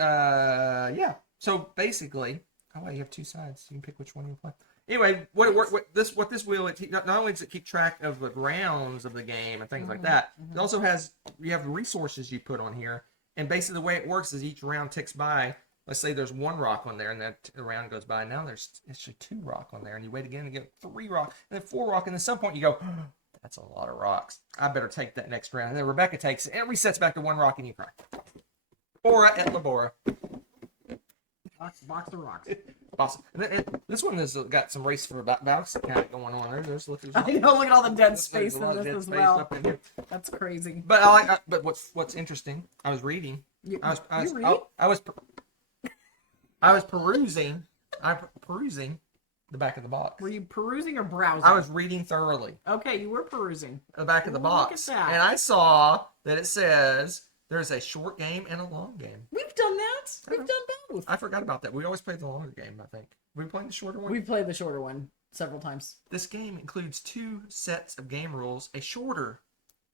yeah. So basically, oh wait, you have two sides. You can pick which one you play. Anyway, what this wheel, not only does it keep track of the rounds of the game and things like that, it also has, you have resources you put on here, and basically the way it works is each round ticks by. Let's say there's one rock on there, and that round goes by. Now there's actually 2 rock on there, and you wait again and get 3 rock, and then 4 rock, and at some point you go, oh, that's a lot of rocks. I better take that next round. And then Rebecca takes it, and it resets back to 1 rock, and you cry. Bora et labora. Box of rocks. Awesome. And this one has got some race for bounce kind of going on there. I know, look at all the dead space in this as well. That's crazy. But but what's interesting? I was reading. I was perusing the back of the box. Were you perusing or browsing? I was reading thoroughly. Okay, you were perusing. The back of the box. Look at that. And I saw that it says there's a short game and a long game. We've done that. We've done both. I forgot about that. We always played the longer game, I think. We played the shorter one? We've played the shorter one several times. This game includes 2 sets of game rules, a shorter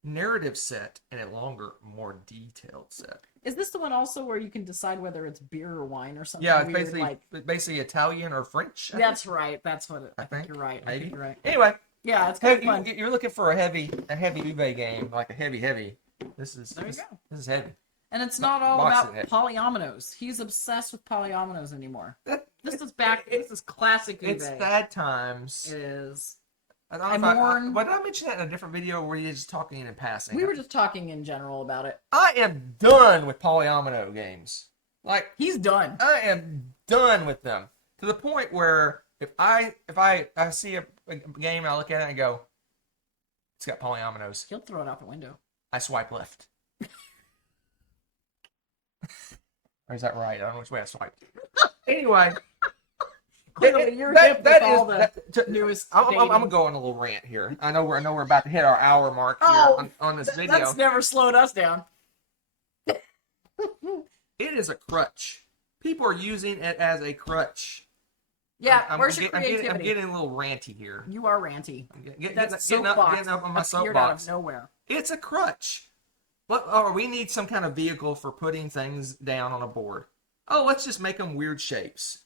narrative set and a longer, more detailed set. Is this the one also where you can decide whether it's beer or wine or something? Yeah, weird, it's basically Italian or French. That's right. That's what it, I think you're right. Maybe. I think you're right. Anyway, yeah, it's kind of fun. You're looking for a heavy Ube game, like a heavy. This is there you go. This is heavy. And it's not all about polyominoes. He's obsessed with polyominoes anymore. This is classic Ube. It's sad times. It is. I don't know but did I mention that in a different video, or were you just talking in passing? We were just talking in general about it. I am done with polyomino games. Like, he's done. I am done with them to the point where if I see a game and I look at it and go, it's got polyominoes, he'll throw it out the window. I swipe left. Or is that right? I don't know which way I swiped. Anyway. Clearly, you're hip with all the newest. I'm gonna go on a little rant here. I know we're about to hit our hour mark here on this video. That's never slowed us down. It is a crutch. People are using it as a crutch. Yeah, where's your creativity? I'm getting a little ranty here. You are ranty. Getting up on my soapbox. Out of nowhere. It's a crutch. We need some kind of vehicle for putting things down on a board. Oh, let's just make them weird shapes.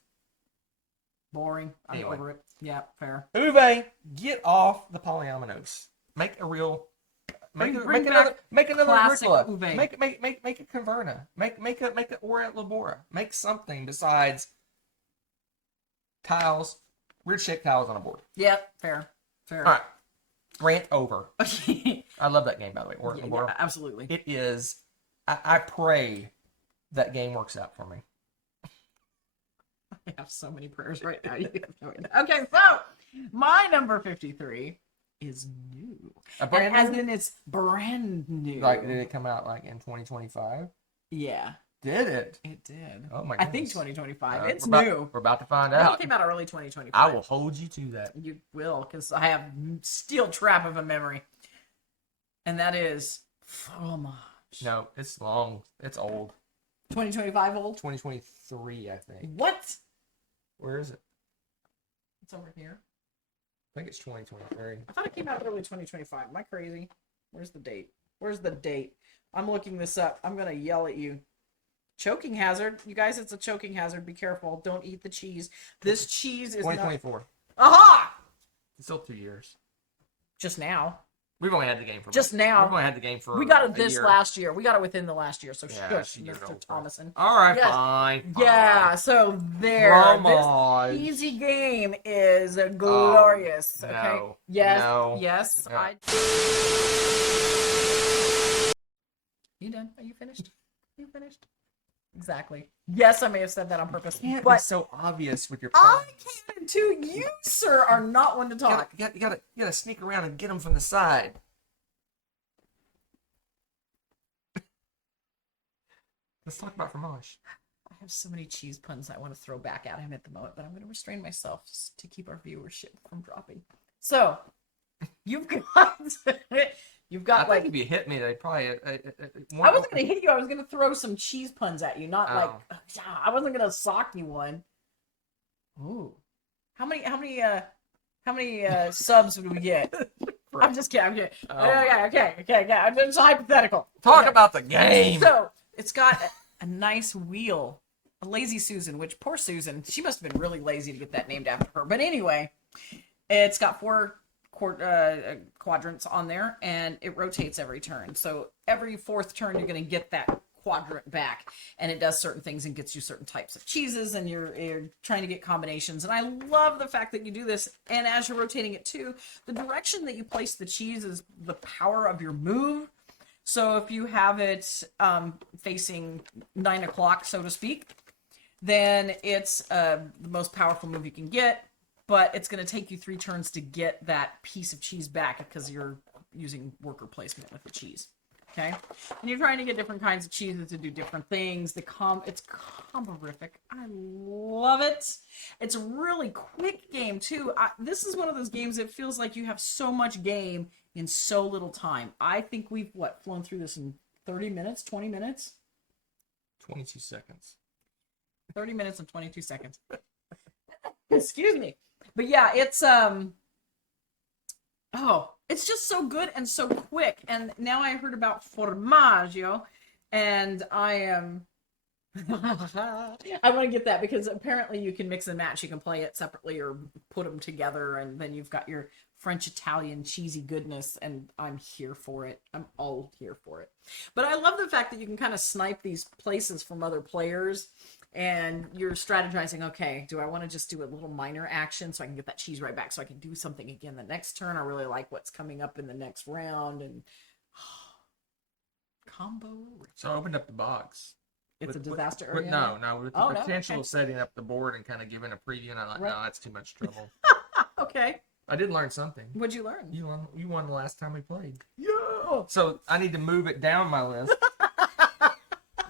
Boring. I'm over it. Yeah, fair. Uwe, get off the polyominoes. Make a real. Make another Agricola. Make a Caverna. Make a Ora et Labora. Make something besides tiles, weird shaped tiles on a board. Yeah, fair. All right, rant over. I love that game, by the way. Ora et Labora. Yeah, absolutely. It is. I pray that game works out for me. I have so many prayers right now. You have no idea. Okay, so my number 53 is new. And it's brand new. Like, did it come out like in 2025? Yeah. Did it? It did. Oh my goodness. I think 2025. It's new. We're about to find out. It came out early 2025. I will hold you to that. You will, because I have steel trap of a memory. And that is Fromage. No, it's long. It's old. 2025 old? 2023, I think. What? Where is it? It's over here. I think it's 2023. I thought it came out early 2025. Am I crazy? Where's the date? I'm looking this up. I'm going to yell at you. Choking hazard. You guys, it's a choking hazard. Be careful. Don't eat the cheese. This cheese is not... 2024. Aha! It's still 2 years. Just now. We've only had the game for Just now. We've only had the game for We got it a this year. last year. We got it within the last year. So Yeah, shush, it's a year Mr. old. Thomason. All right, Yes. fine. Yeah, so there. Fromage. This easy game is glorious. no, okay. Yes. no, Yes. no. You done? Are you finished? You finished? Exactly. Yes, I may have said that on purpose, Can't be but so obvious with your. I can too. You, sir, are not one to talk. You gotta sneak around and get them from the side. Let's talk about fromage. I have so many cheese puns I want to throw back at him at the moment, but I'm going to restrain myself to keep our viewership from dropping. So, you've got, I think if you hit me, they probably. I wasn't going to hit you. I was going to throw some cheese puns at you, not like I wasn't going to sock you one. Ooh, how many subs would we get? I'm just kidding. I'm kidding. Okay. I'm just hypothetical. Talk about the game. So it's got a nice wheel, a lazy Susan. Which poor Susan, she must have been really lazy to get that named after her. But anyway, it's got 4 quadrants on there, and it rotates every turn. So every 4th turn, you're going to get that quadrant back, and it does certain things and gets you certain types of cheeses, and you're trying to get combinations. And I love the fact that you do this, and as you're rotating it too, the direction that you place the cheese is the power of your move. So if you have it facing 9 o'clock, so to speak, then it's the most powerful move you can get, but it's going to take you 3 turns to get that piece of cheese back because you're using worker placement with the cheese. Okay, and you're trying to get different kinds of cheeses to do different things. It's comborific. I love it. It's a really quick game too. This is one of those games that feels like you have so much game in so little time. I think we've flown through this in 30 minutes, 20 minutes, 22 seconds. 30 minutes and 22 seconds. Excuse me, but yeah, it's it's just so good and so quick. And now I heard about formaggio, and I am... I want to get that because apparently you can mix and match. You can play it separately or put them together, and then you've got your French-Italian cheesy goodness, and I'm here for it. I'm all here for it. But I love the fact that you can kind of snipe these places from other players, and you're strategizing, okay, do I want to just do a little minor action so I can get that cheese right back so I can do something again the next turn? I really like what's coming up in the next round, and combo. So I opened up the box. It's a disaster area? With the potential of setting up the board and kind of giving a preview, and I thought, no, that's too much trouble. Okay. I did learn something. What'd you learn? You won the last time we played. Yeah. So I need to move it down my list.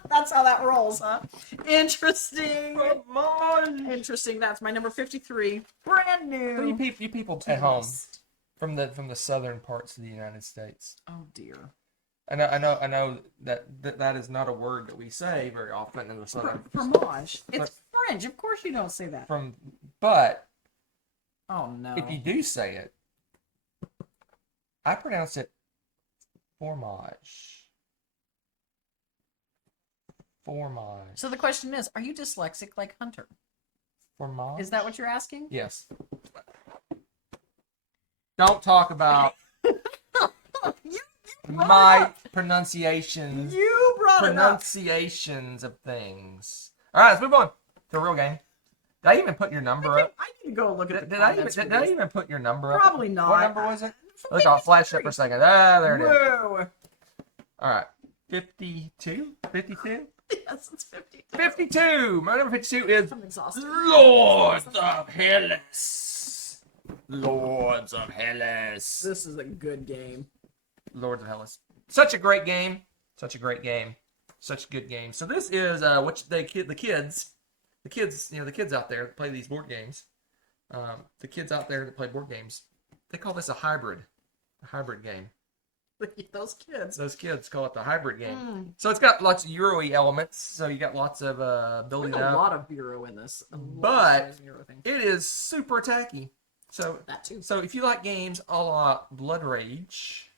That's how that rolls, huh? Interesting. Interesting. That's my number 53. Brand new. So you people at home from the southern parts of the United States. Oh dear. I know that is not a word that we say very often in the southern. Fromage. It's French. Of course you don't say that. But oh no. if you do say it, I pronounce it fromage. Fromage. So the question is, are you dyslexic like Hunter? Fromage? Is that what you're asking? Yes. Don't talk about my pronunciations. You brought pronunciations of things. All right, let's move on to a real game. Did I even put your number up? I need to go look at Did I even put your number up? Probably not. What number was it? Look, I'll flash it for a second. Ah, there it is. Whoa. All right. 52? 52? Yes, it's 52. 52! My number 52 is I'm exhausted. Lords of Hellas. Lords of Hellas. This is a good game. Lords of Hellas. Such a great game. Such a great game. Such a good game. So this is the kids out there that play these board games. The kids out there that play board games, they call this a hybrid game. Those kids call it the hybrid game. So it's got lots of Euro-y elements. So you got lots of building There's up. a lot of Euro in this. But it is super tacky. So that too. So if you like games a la Blood Rage,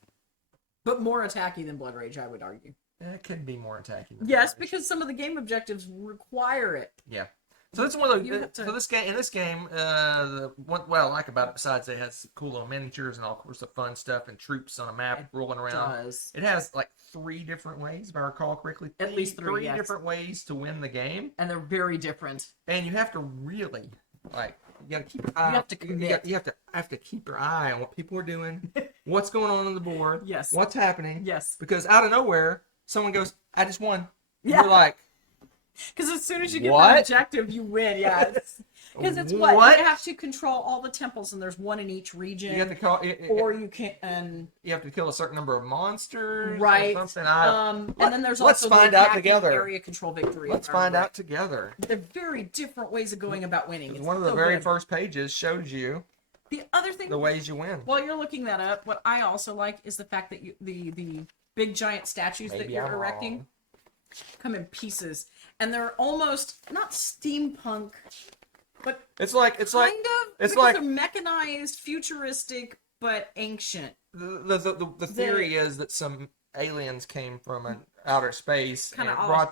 but more attacky than Blood Rage, I would argue. It could be more attacking. Yes, because some of the game objectives require it. Yeah. So this is one of You those. have to- So this game, in this game, what I like about it, besides it has cool little miniatures and all sorts of fun stuff and troops on a map rolling around. Does. It has like 3 different ways, if I recall correctly. At least three, yes. different ways to win the game, And they're very different. and you have to really like. You got to keep your eye. You have to commit. You have to keep your eye on what people are doing, what's going on the board, Yes. what's happening. Yes. Because out of nowhere, someone goes, "I just won." Yeah. You're like, Because as soon as you get What? that objective, you win. Yeah. Because it's what? You have to control all the temples, and there's one in each region. you have to call. or you can. You have to kill a certain number of monsters, Right. Or something. And then there's let's also find the out attacking together. area control victory. Let's find out together. They're very different ways of going about winning. It's One of the so very good. first pages shows you The other thing, the ways you win. while you're looking that up, what I also like is the fact that the big giant statues that Maybe you're I'm erecting wrong. come in pieces, and they're almost not steampunk, but It's like kind of. it's because like- they're mechanized, futuristic, but ancient. the theory is that some aliens came from an outer space Kinda and a la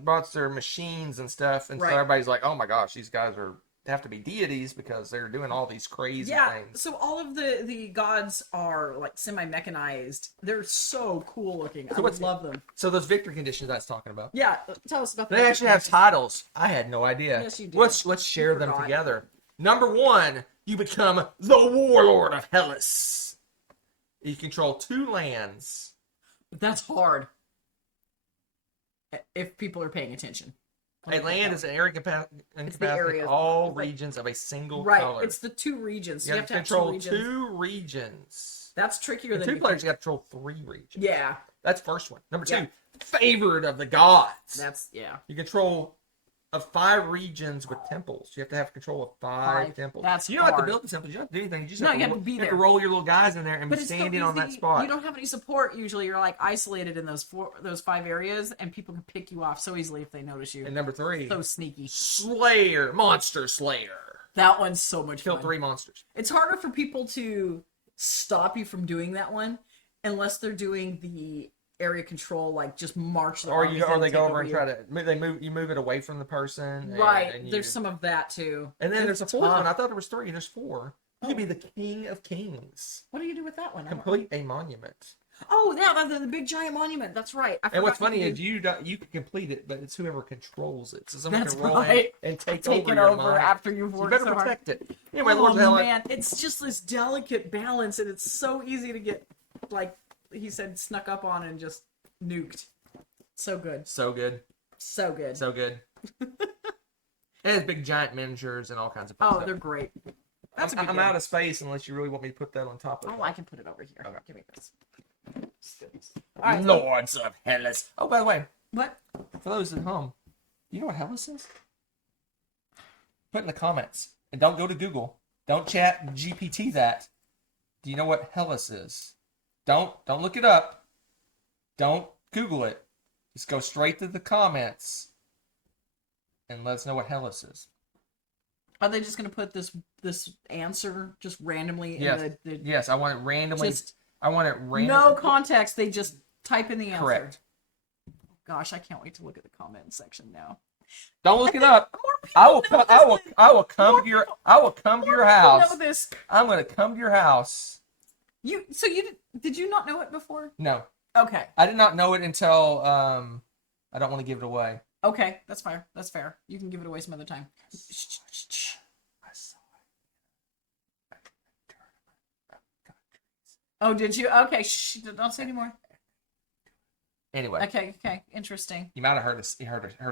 brought their machines and stuff, and Right. so everybody's like, "Oh my gosh, these guys have to be deities because they're doing all these crazy Yeah, things." so all of the gods are like semi-mechanized. They're so cool looking. So I what's- love them. So those victory conditions that's talking about. Yeah, tell us about They actually have titles. I had no idea. Yes, you did. Let's share them forgot. together. Number 1, you become the warlord of Hellas. You control 2 lands. That's hard. If people are paying attention. A land is an area encompassing area. all It's like- regions of a single Right, color. it's the 2 regions. You You have have to to have control 2 regions. 2 regions. That's trickier And than 2 you players, think. you got to control 3 regions. Yeah, That's first one. Number 2, Yeah. favored of the gods. that's You control of 5 regions with temples. You have to have control of 5 temples. That's you don't have to hard. build the temples. You don't have to do anything. You just No, have you to, have to be you have there. to roll your little guys in there and but be it's so standing on that easy. spot. You don't have any support usually. You're like isolated in those 5 areas, and people can pick you off so easily if they notice you. And number 3, So sneaky. Slayer, Monster Slayer. That one's so much Kill fun. 3 monsters. It's harder for people to stop you from doing that one unless they're doing the area control, like just march the Or armies you, or in they and go take over and you. try to you move it away from the person. Right, and there's some of that too. And then there's a It's 4th tough. one. I thought there was 3. There's 4. You could be the king of kings. What do you do with that one? Complete a monument. Oh, yeah, the big giant monument. That's right. And what's forgot funny you is you can complete it, but it's whoever controls it. So someone That's can roll right. in and take take over it your over monument. after you've So you worked better so hard. protect it. Anyway, Oh Lord of Hell. man, it's just this delicate balance, and it's so easy to get, like he said, snuck up on and just nuked. So good, So good. so good. So good. It has big giant miniatures and all kinds of fun Oh, stuff. they're great. That's a good I'm game. out of space unless you really want me to put that on top of Oh, I can put it over here. Okay. Give me this. it. All right. Lords of Hellas. Oh, by the way, What? for those at home, you know what Hellas is? Put in the comments. And don't go to Google. Don't chat GPT that. Do you know what Hellas is? Don't look it up. Don't Google it. Just go straight to the comments and let us know what Hellas is. Are they just gonna put this answer just randomly Yes. in the Yes, I want it randomly. just I want it randomly. no context? They just type in the answer. Correct. Gosh, I can't wait to look at the comment section now. Don't look it up. I will come. I will come to your. I will come to your house. Know this. I'm gonna come to your house. You did you not know it before? No, Okay. I did not know it until I don't want to give it away. Okay, that's fair. That's fair. You can give it away some other time. I saw Oh, did you? Okay, shh, don't say anymore. Anyway, Okay, interesting. you might have heard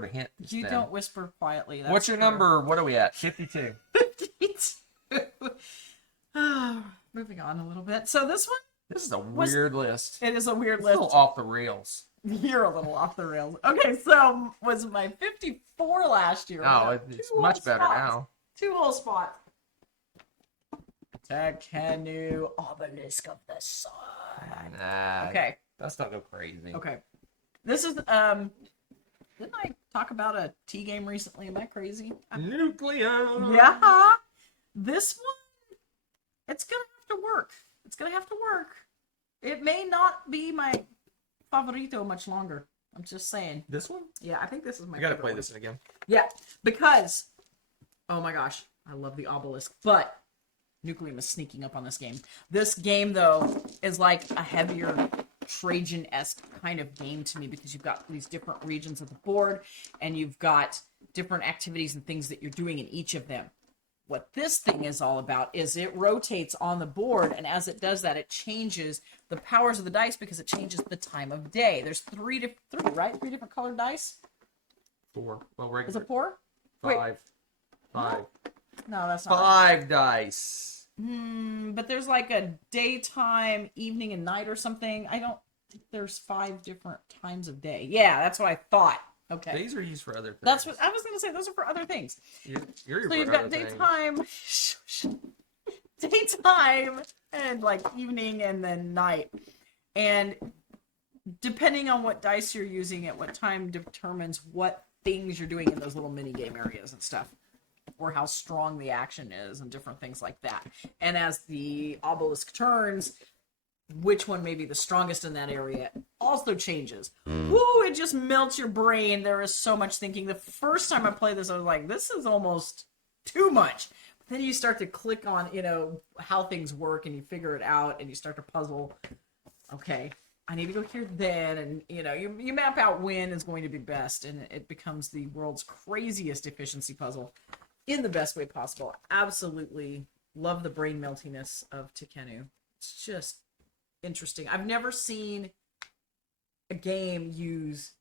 a hint. just You then. don't whisper quietly. That's What's your true. number? What are we at? 52. 52. Moving on a little bit. So this one, This is a Was- weird list. it is a weird It's a little list. off the rails. You're a little off the rails. Okay, so was my 54 last year. Oh, We got it's 2 much whole better spots. now. 2 whole spots. Tekenu Obelisk of the Sun. Nah, Okay, let's not go crazy. okay. This is didn't I talk about a T game recently? Am I crazy? Nuclear. Yeah. This one, it's gonna have to work. It's gonna have to work. It may not be my favorito much longer. I'm just saying. This one? Yeah, I think this is my I gotta favorite play one. this again. Yeah, because, oh my gosh, I love the obelisk, but Nucleum is sneaking up on this game. This game, though, is like a heavier Trajan-esque kind of game to me because you've got these different regions of the board and you've got different activities and things that you're doing in each of them. What this thing is all about is it rotates on the board, and as it does that, it changes the powers of the dice because it changes the time of day. There's three, right? 3 different colored dice? 4. Well, regular. Is it 4? 5. 5. No, that's not 5 dice. But there's like a daytime, evening, and night or something. I don't think there's 5 different times of day. Yeah, that's what I thought. Okay. These are used for other things. That's what I was going to say. Those are for other things. You're So you've got daytime, daytime, and like evening, and then night. And depending on what dice you're using at what time determines what things you're doing in those little mini game areas and stuff, or how strong the action is and different things like that. And as the obelisk turns, which one may be the strongest in that area also changes. Woo, it just melts your brain. There is so much thinking. The first time I played this, I was like, this is almost too much. But then you start to click on, how things work, and you figure it out, and you start to puzzle. Okay, I need to go here then, and, you map out when is going to be best, and it becomes the world's craziest efficiency puzzle in the best way possible. Absolutely love the brain meltiness of Tekkenu. It's just interesting. I've never seen a game use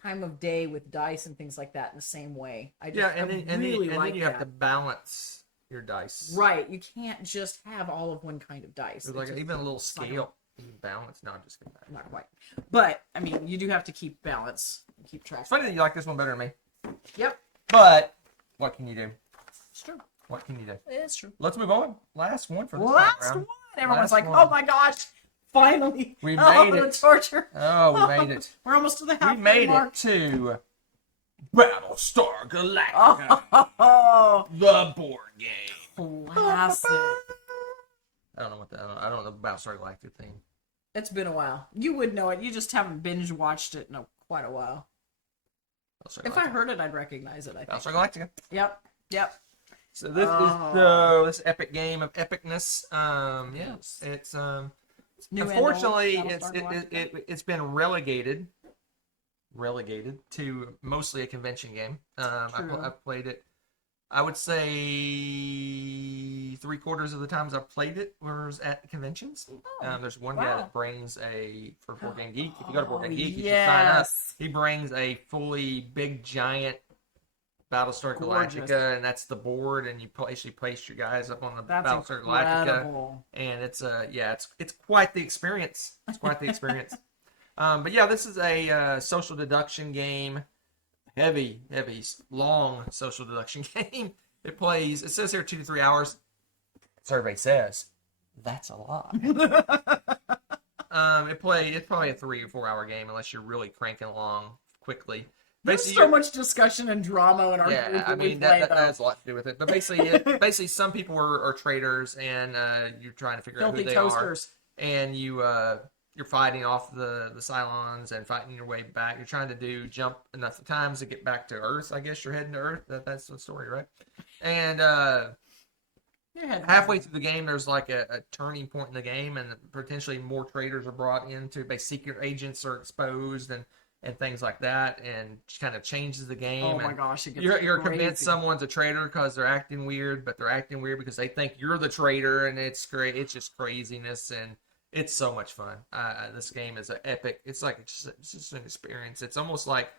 time of day with dice and things like that in the same way. And then you have to balance your dice. Right, you can't just have all of one kind of dice. There's like even a little scale. You can balance. No, I'm just kidding. Not quite. But I mean, you do have to keep balance, keep track. It's funny that you like this one better than me. Yep. But what can you do? It's true. What can you do? It's true. Let's move on. Last one for this Last round. one. Everyone's like, one. "Oh my gosh, finally! We made the it. torture. Oh, we made it. We're almost to the halfway We made mark. it to Battlestar Galactica, Oh, the board game. classic. I don't know what I don't know the Battlestar Galactica theme. It's been a while. You would know it. You just haven't binge watched it in quite a while. If I heard it, I'd recognize it. I think. Battlestar Galactica. Yep. So this is this epic game of epicness. Yes. It's New and unfortunately old Battlestar it's been relegated to mostly a convention game. I've played it. I would say 3/4 of the times I've played it was at conventions. There's one guy that brings for Board Game Geek. If you go to Board Game Geek, you should sign up. He brings a fully big giant Battlestar Galactica, and that's the board, and you actually place your guys up on the Battlestar Galactica, and it's it's quite the experience. It's quite the experience. But yeah, this is a social deduction game. Heavy, long social deduction game. It says here 2 to 3 hours. Survey says that's a lot. It's probably a 3 or 4 hour game unless you're really cranking along quickly. There's so much discussion and drama in our group. Yeah, I mean that has a lot to do with it. But basically, some people are traders, and you're trying to figure out who they are, and you're fighting off the Cylons and fighting your way back. You're trying to jump enough times to get back to Earth. I guess you're heading to Earth. That's the story, right? And halfway through the game, there's like a turning point in the game, and potentially more traders are brought into. Secret agents are exposed and things like that, and kind of changes the game. Oh my gosh, it gets you're convinced someone's a traitor because they're acting weird, but they're acting weird because they think you're the traitor, and it's great. It's just craziness, and it's so much fun. This game is an epic. It's just an experience. It's almost like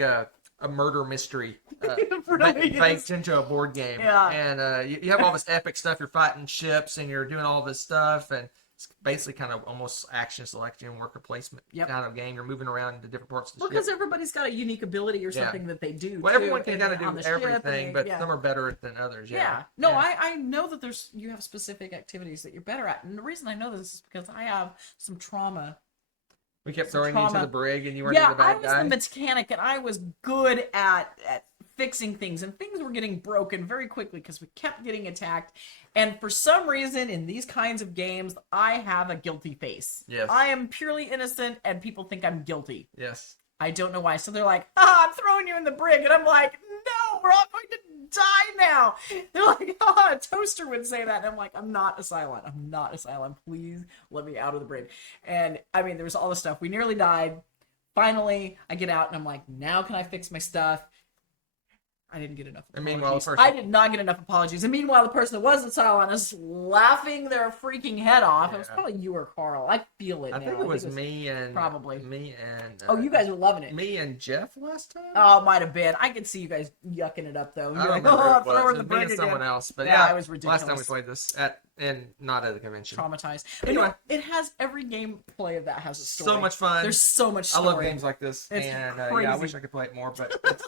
a murder mystery baked into a board game. Yeah. And you have all this epic stuff. You're fighting ships, and you're doing all this stuff, and it's basically kind of almost action selection, worker placement kind of game. You're moving around to different parts of the ship. Because everybody's got a unique ability or something that they do. Well, everyone can kind of do everything, but some are better than others. No, I know that you have specific activities that you're better at, and the reason I know this is because I have some trauma. We kept throwing you into the brig, and you weren't the bad guy. I was the mechanic, and I was good at fixing things, and things were getting broken very quickly because we kept getting attacked. And for some reason, in these kinds of games, I have a guilty face. Yes. I am purely innocent, and people think I'm guilty. Yes. I don't know why. So they're like, I'm throwing you in the brig. And I'm like, no, we're all going to die now. They're like, a toaster would say that. And I'm like, I'm not a Cylon. I'm not a Cylon. Please let me out of the brig. And I mean, there was all this stuff. We nearly died. Finally, I get out and I'm like, now can I fix my stuff? I didn't get enough apologies. And meanwhile, the person... I did not get enough apologies. And meanwhile, the person that was a Cylon is laughing their freaking head off. Yeah. It was probably you or Carl. I feel it now. I think it was me and... Probably. Me and... oh, you guys were loving it. Me and Jeff last time? Oh, might have been. I could see you guys yucking it up, though. I You're like, don't remember throw her in the me brig and again. someone else. But Yeah, yeah, it was ridiculous. last time we played this not at the convention. Traumatized. Anyway. But it has every gameplay of that has a story. So much fun. There's so much story. I love games like this. It's and crazy. yeah, I wish I could play it more, but it's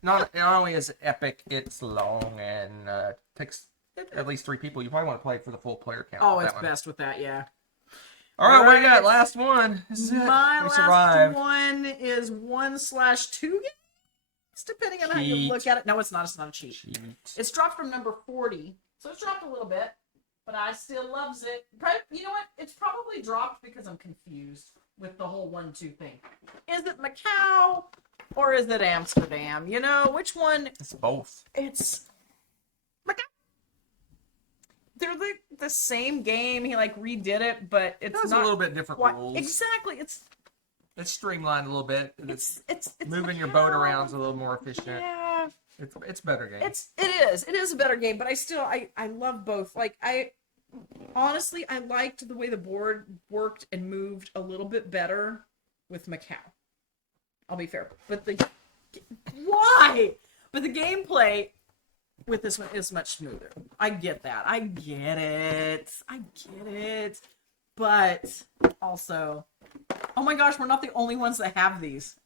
not only is it epic, it's long and takes at least 3 people. You probably want to play it for the full player count. Oh, with it's that one. best with that, yeah. All right, what do you got? Last one. This is it. My We last survived. one is 1/2 games, depending on how you Cheat. look at it. No, it's not. It's not a cheat. Cheat. It's dropped from number 40, so it's dropped a little bit, but I still loves it. You know what? It's probably dropped because I'm confused with the whole 1-2 thing. Is it Macau or is it Amsterdam? You know, which one? It's both. It's Macau. They're the same game. He like redid it, but it's It's not a little bit different rules. Exactly. It's streamlined a little bit. It's Moving your Macau. boat around is a little more efficient. Yeah. It's a better game. It is a better game, but I love both. Like honestly, I liked the way the board worked and moved a little bit better with Macau. I'll be fair, but why? But the gameplay with this one is much smoother. I get that. I get it. But also, oh my gosh, we're not the only ones that have these.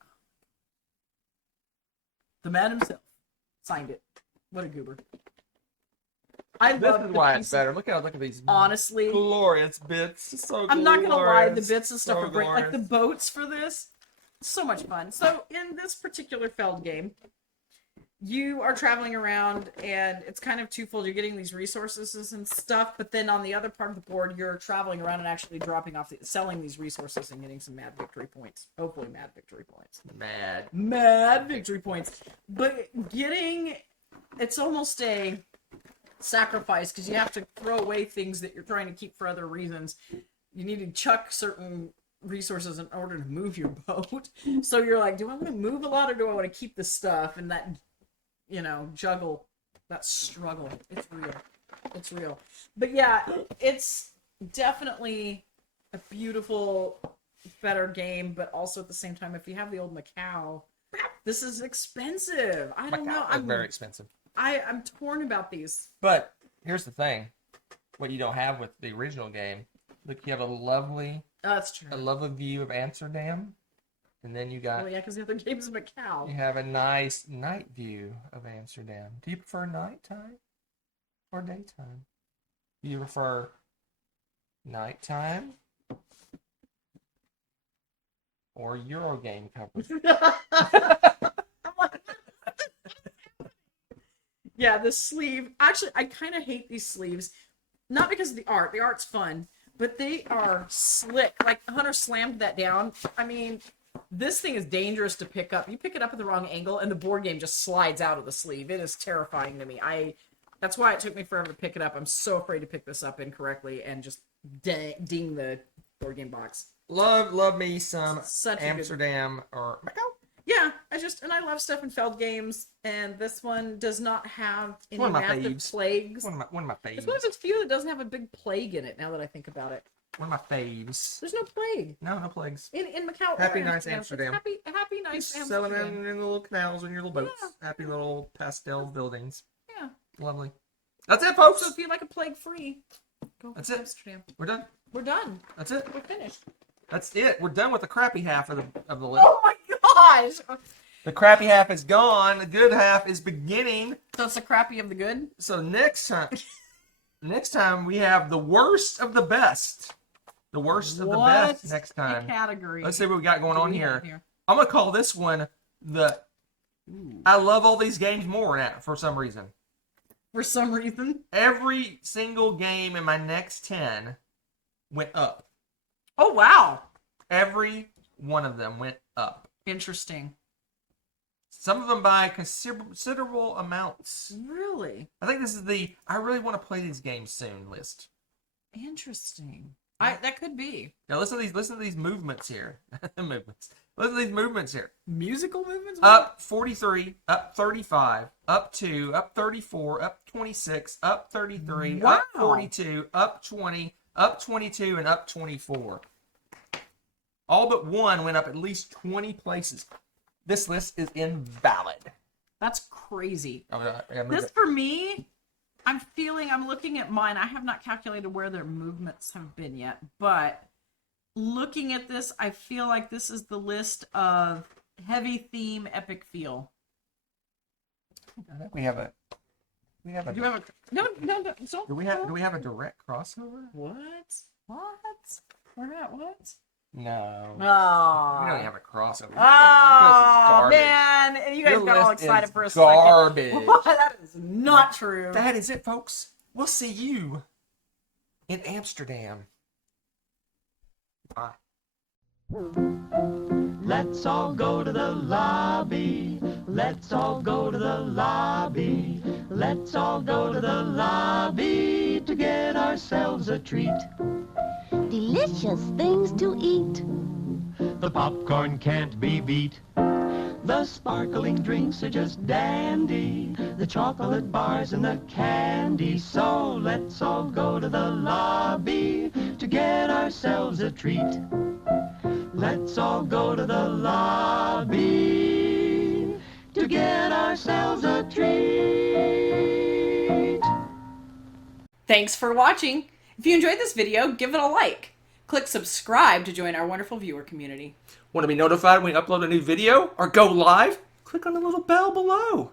The man himself signed it. What a goober. I This love is the why it's pieces. better. Look at these Honestly, glorious bits. It's so I'm not gonna lie, the glorious. bits and stuff So are great. Like the glorious. boats for this, so much fun. So in this particular Feld game, you are traveling around and it's kind of twofold. You're getting these resources and stuff, but then on the other part of the board, you're traveling around and actually dropping off, selling these resources and getting some mad victory points. Hopefully mad victory points. Mad victory points. But it's almost a sacrifice because you have to throw away things that you're trying to keep for other reasons. You need to chuck certain resources in order to move your boat. So you're like, do I want to move a lot or do I want to keep the stuff? And that, juggle, that struggle. It's real. But yeah, it's definitely a beautiful, better game, but also at the same time, if you have the old Macau, this is expensive. I don't know. Macau is very expensive. I'm torn about these. But here's the thing: what you don't have with the original game. Look, you have a lovely view of Amsterdam, and then you got. Oh yeah, because the other game's Macau. You have a nice night view of Amsterdam. Do you prefer nighttime or daytime? Do you prefer nighttime or Eurogame coverage? Yeah, the sleeve. Actually, I kind of hate these sleeves. Not because of the art. The art's fun. But they are slick. Like, Hunter slammed that down. I mean, this thing is dangerous to pick up. You pick it up at the wrong angle, and the board game just slides out of the sleeve. It is terrifying to me. That's why it took me forever to pick it up. I'm so afraid to pick this up incorrectly and just ding the board game box. Love me some Such Amsterdam or Macau. Yeah, I love stuff in Feld games, and this one does not have any One of my massive faves. plagues. One of my faves. It's one of those few that doesn't have a big plague in it, now that I think about it. One of my faves. There's no plague. No plagues. In Macau. Happy or nice Amsterdam. Amsterdam. It's happy nice Just selling Amsterdam. them in the little canals and your little boats. Yeah. Happy little pastel buildings. Yeah. Lovely. That's it, folks. So if you like a plague-free, go That's to it. Amsterdam. We're done. We're done. That's it. We're finished. That's it. We're done with the crappy half of the list. Oh my gosh! The crappy half is gone. The good half is beginning. So it's the crappy of the good? So next time we have the worst of the best. The worst of the best next time. Category. Let's see what we got going do on we here. have here? I'm gonna call this one the I love all these games more now for some reason. For some reason. Every single game in my next 10 went up. Oh, wow. Every one of them went up. Interesting. Some of them by considerable amounts. Really? I think this is the I really want to play these games soon list. Interesting. That could be. Now listen to these movements here. Movements. Listen to these movements here. Musical movements? Up 43, up 35, up 2, up 34, up 26, up 33, Wow. up 42, up 20, up 22, and up 24. All but one went up at least 20 places. This list is invalid. That's crazy. Yeah, This, for me, I'm looking at mine. I have not calculated where their movements have been yet, but looking at this, I feel like this is the list of heavy theme, epic feel. Do we have a No, so, do we have a direct crossover? What? We're at what? No. Oh. We don't have a crossover. Oh, man. And you guys Your got all list excited is for a garbage. second. That is not true. That is it, folks. We'll see you in Amsterdam. Bye. Let's all go to the lobby. Let's all go to the lobby. Let's all go to the lobby to get ourselves a treat. Delicious things to eat. The popcorn can't be beat. The sparkling drinks are just dandy. The chocolate bars and the candy. So let's all go to the lobby to get ourselves a treat. Let's all go to the lobby to get ourselves a treat. Thanks for watching. If you enjoyed this video, give it a like. Click subscribe to join our wonderful viewer community. Want to be notified when we upload a new video or go live? Click on the little bell below.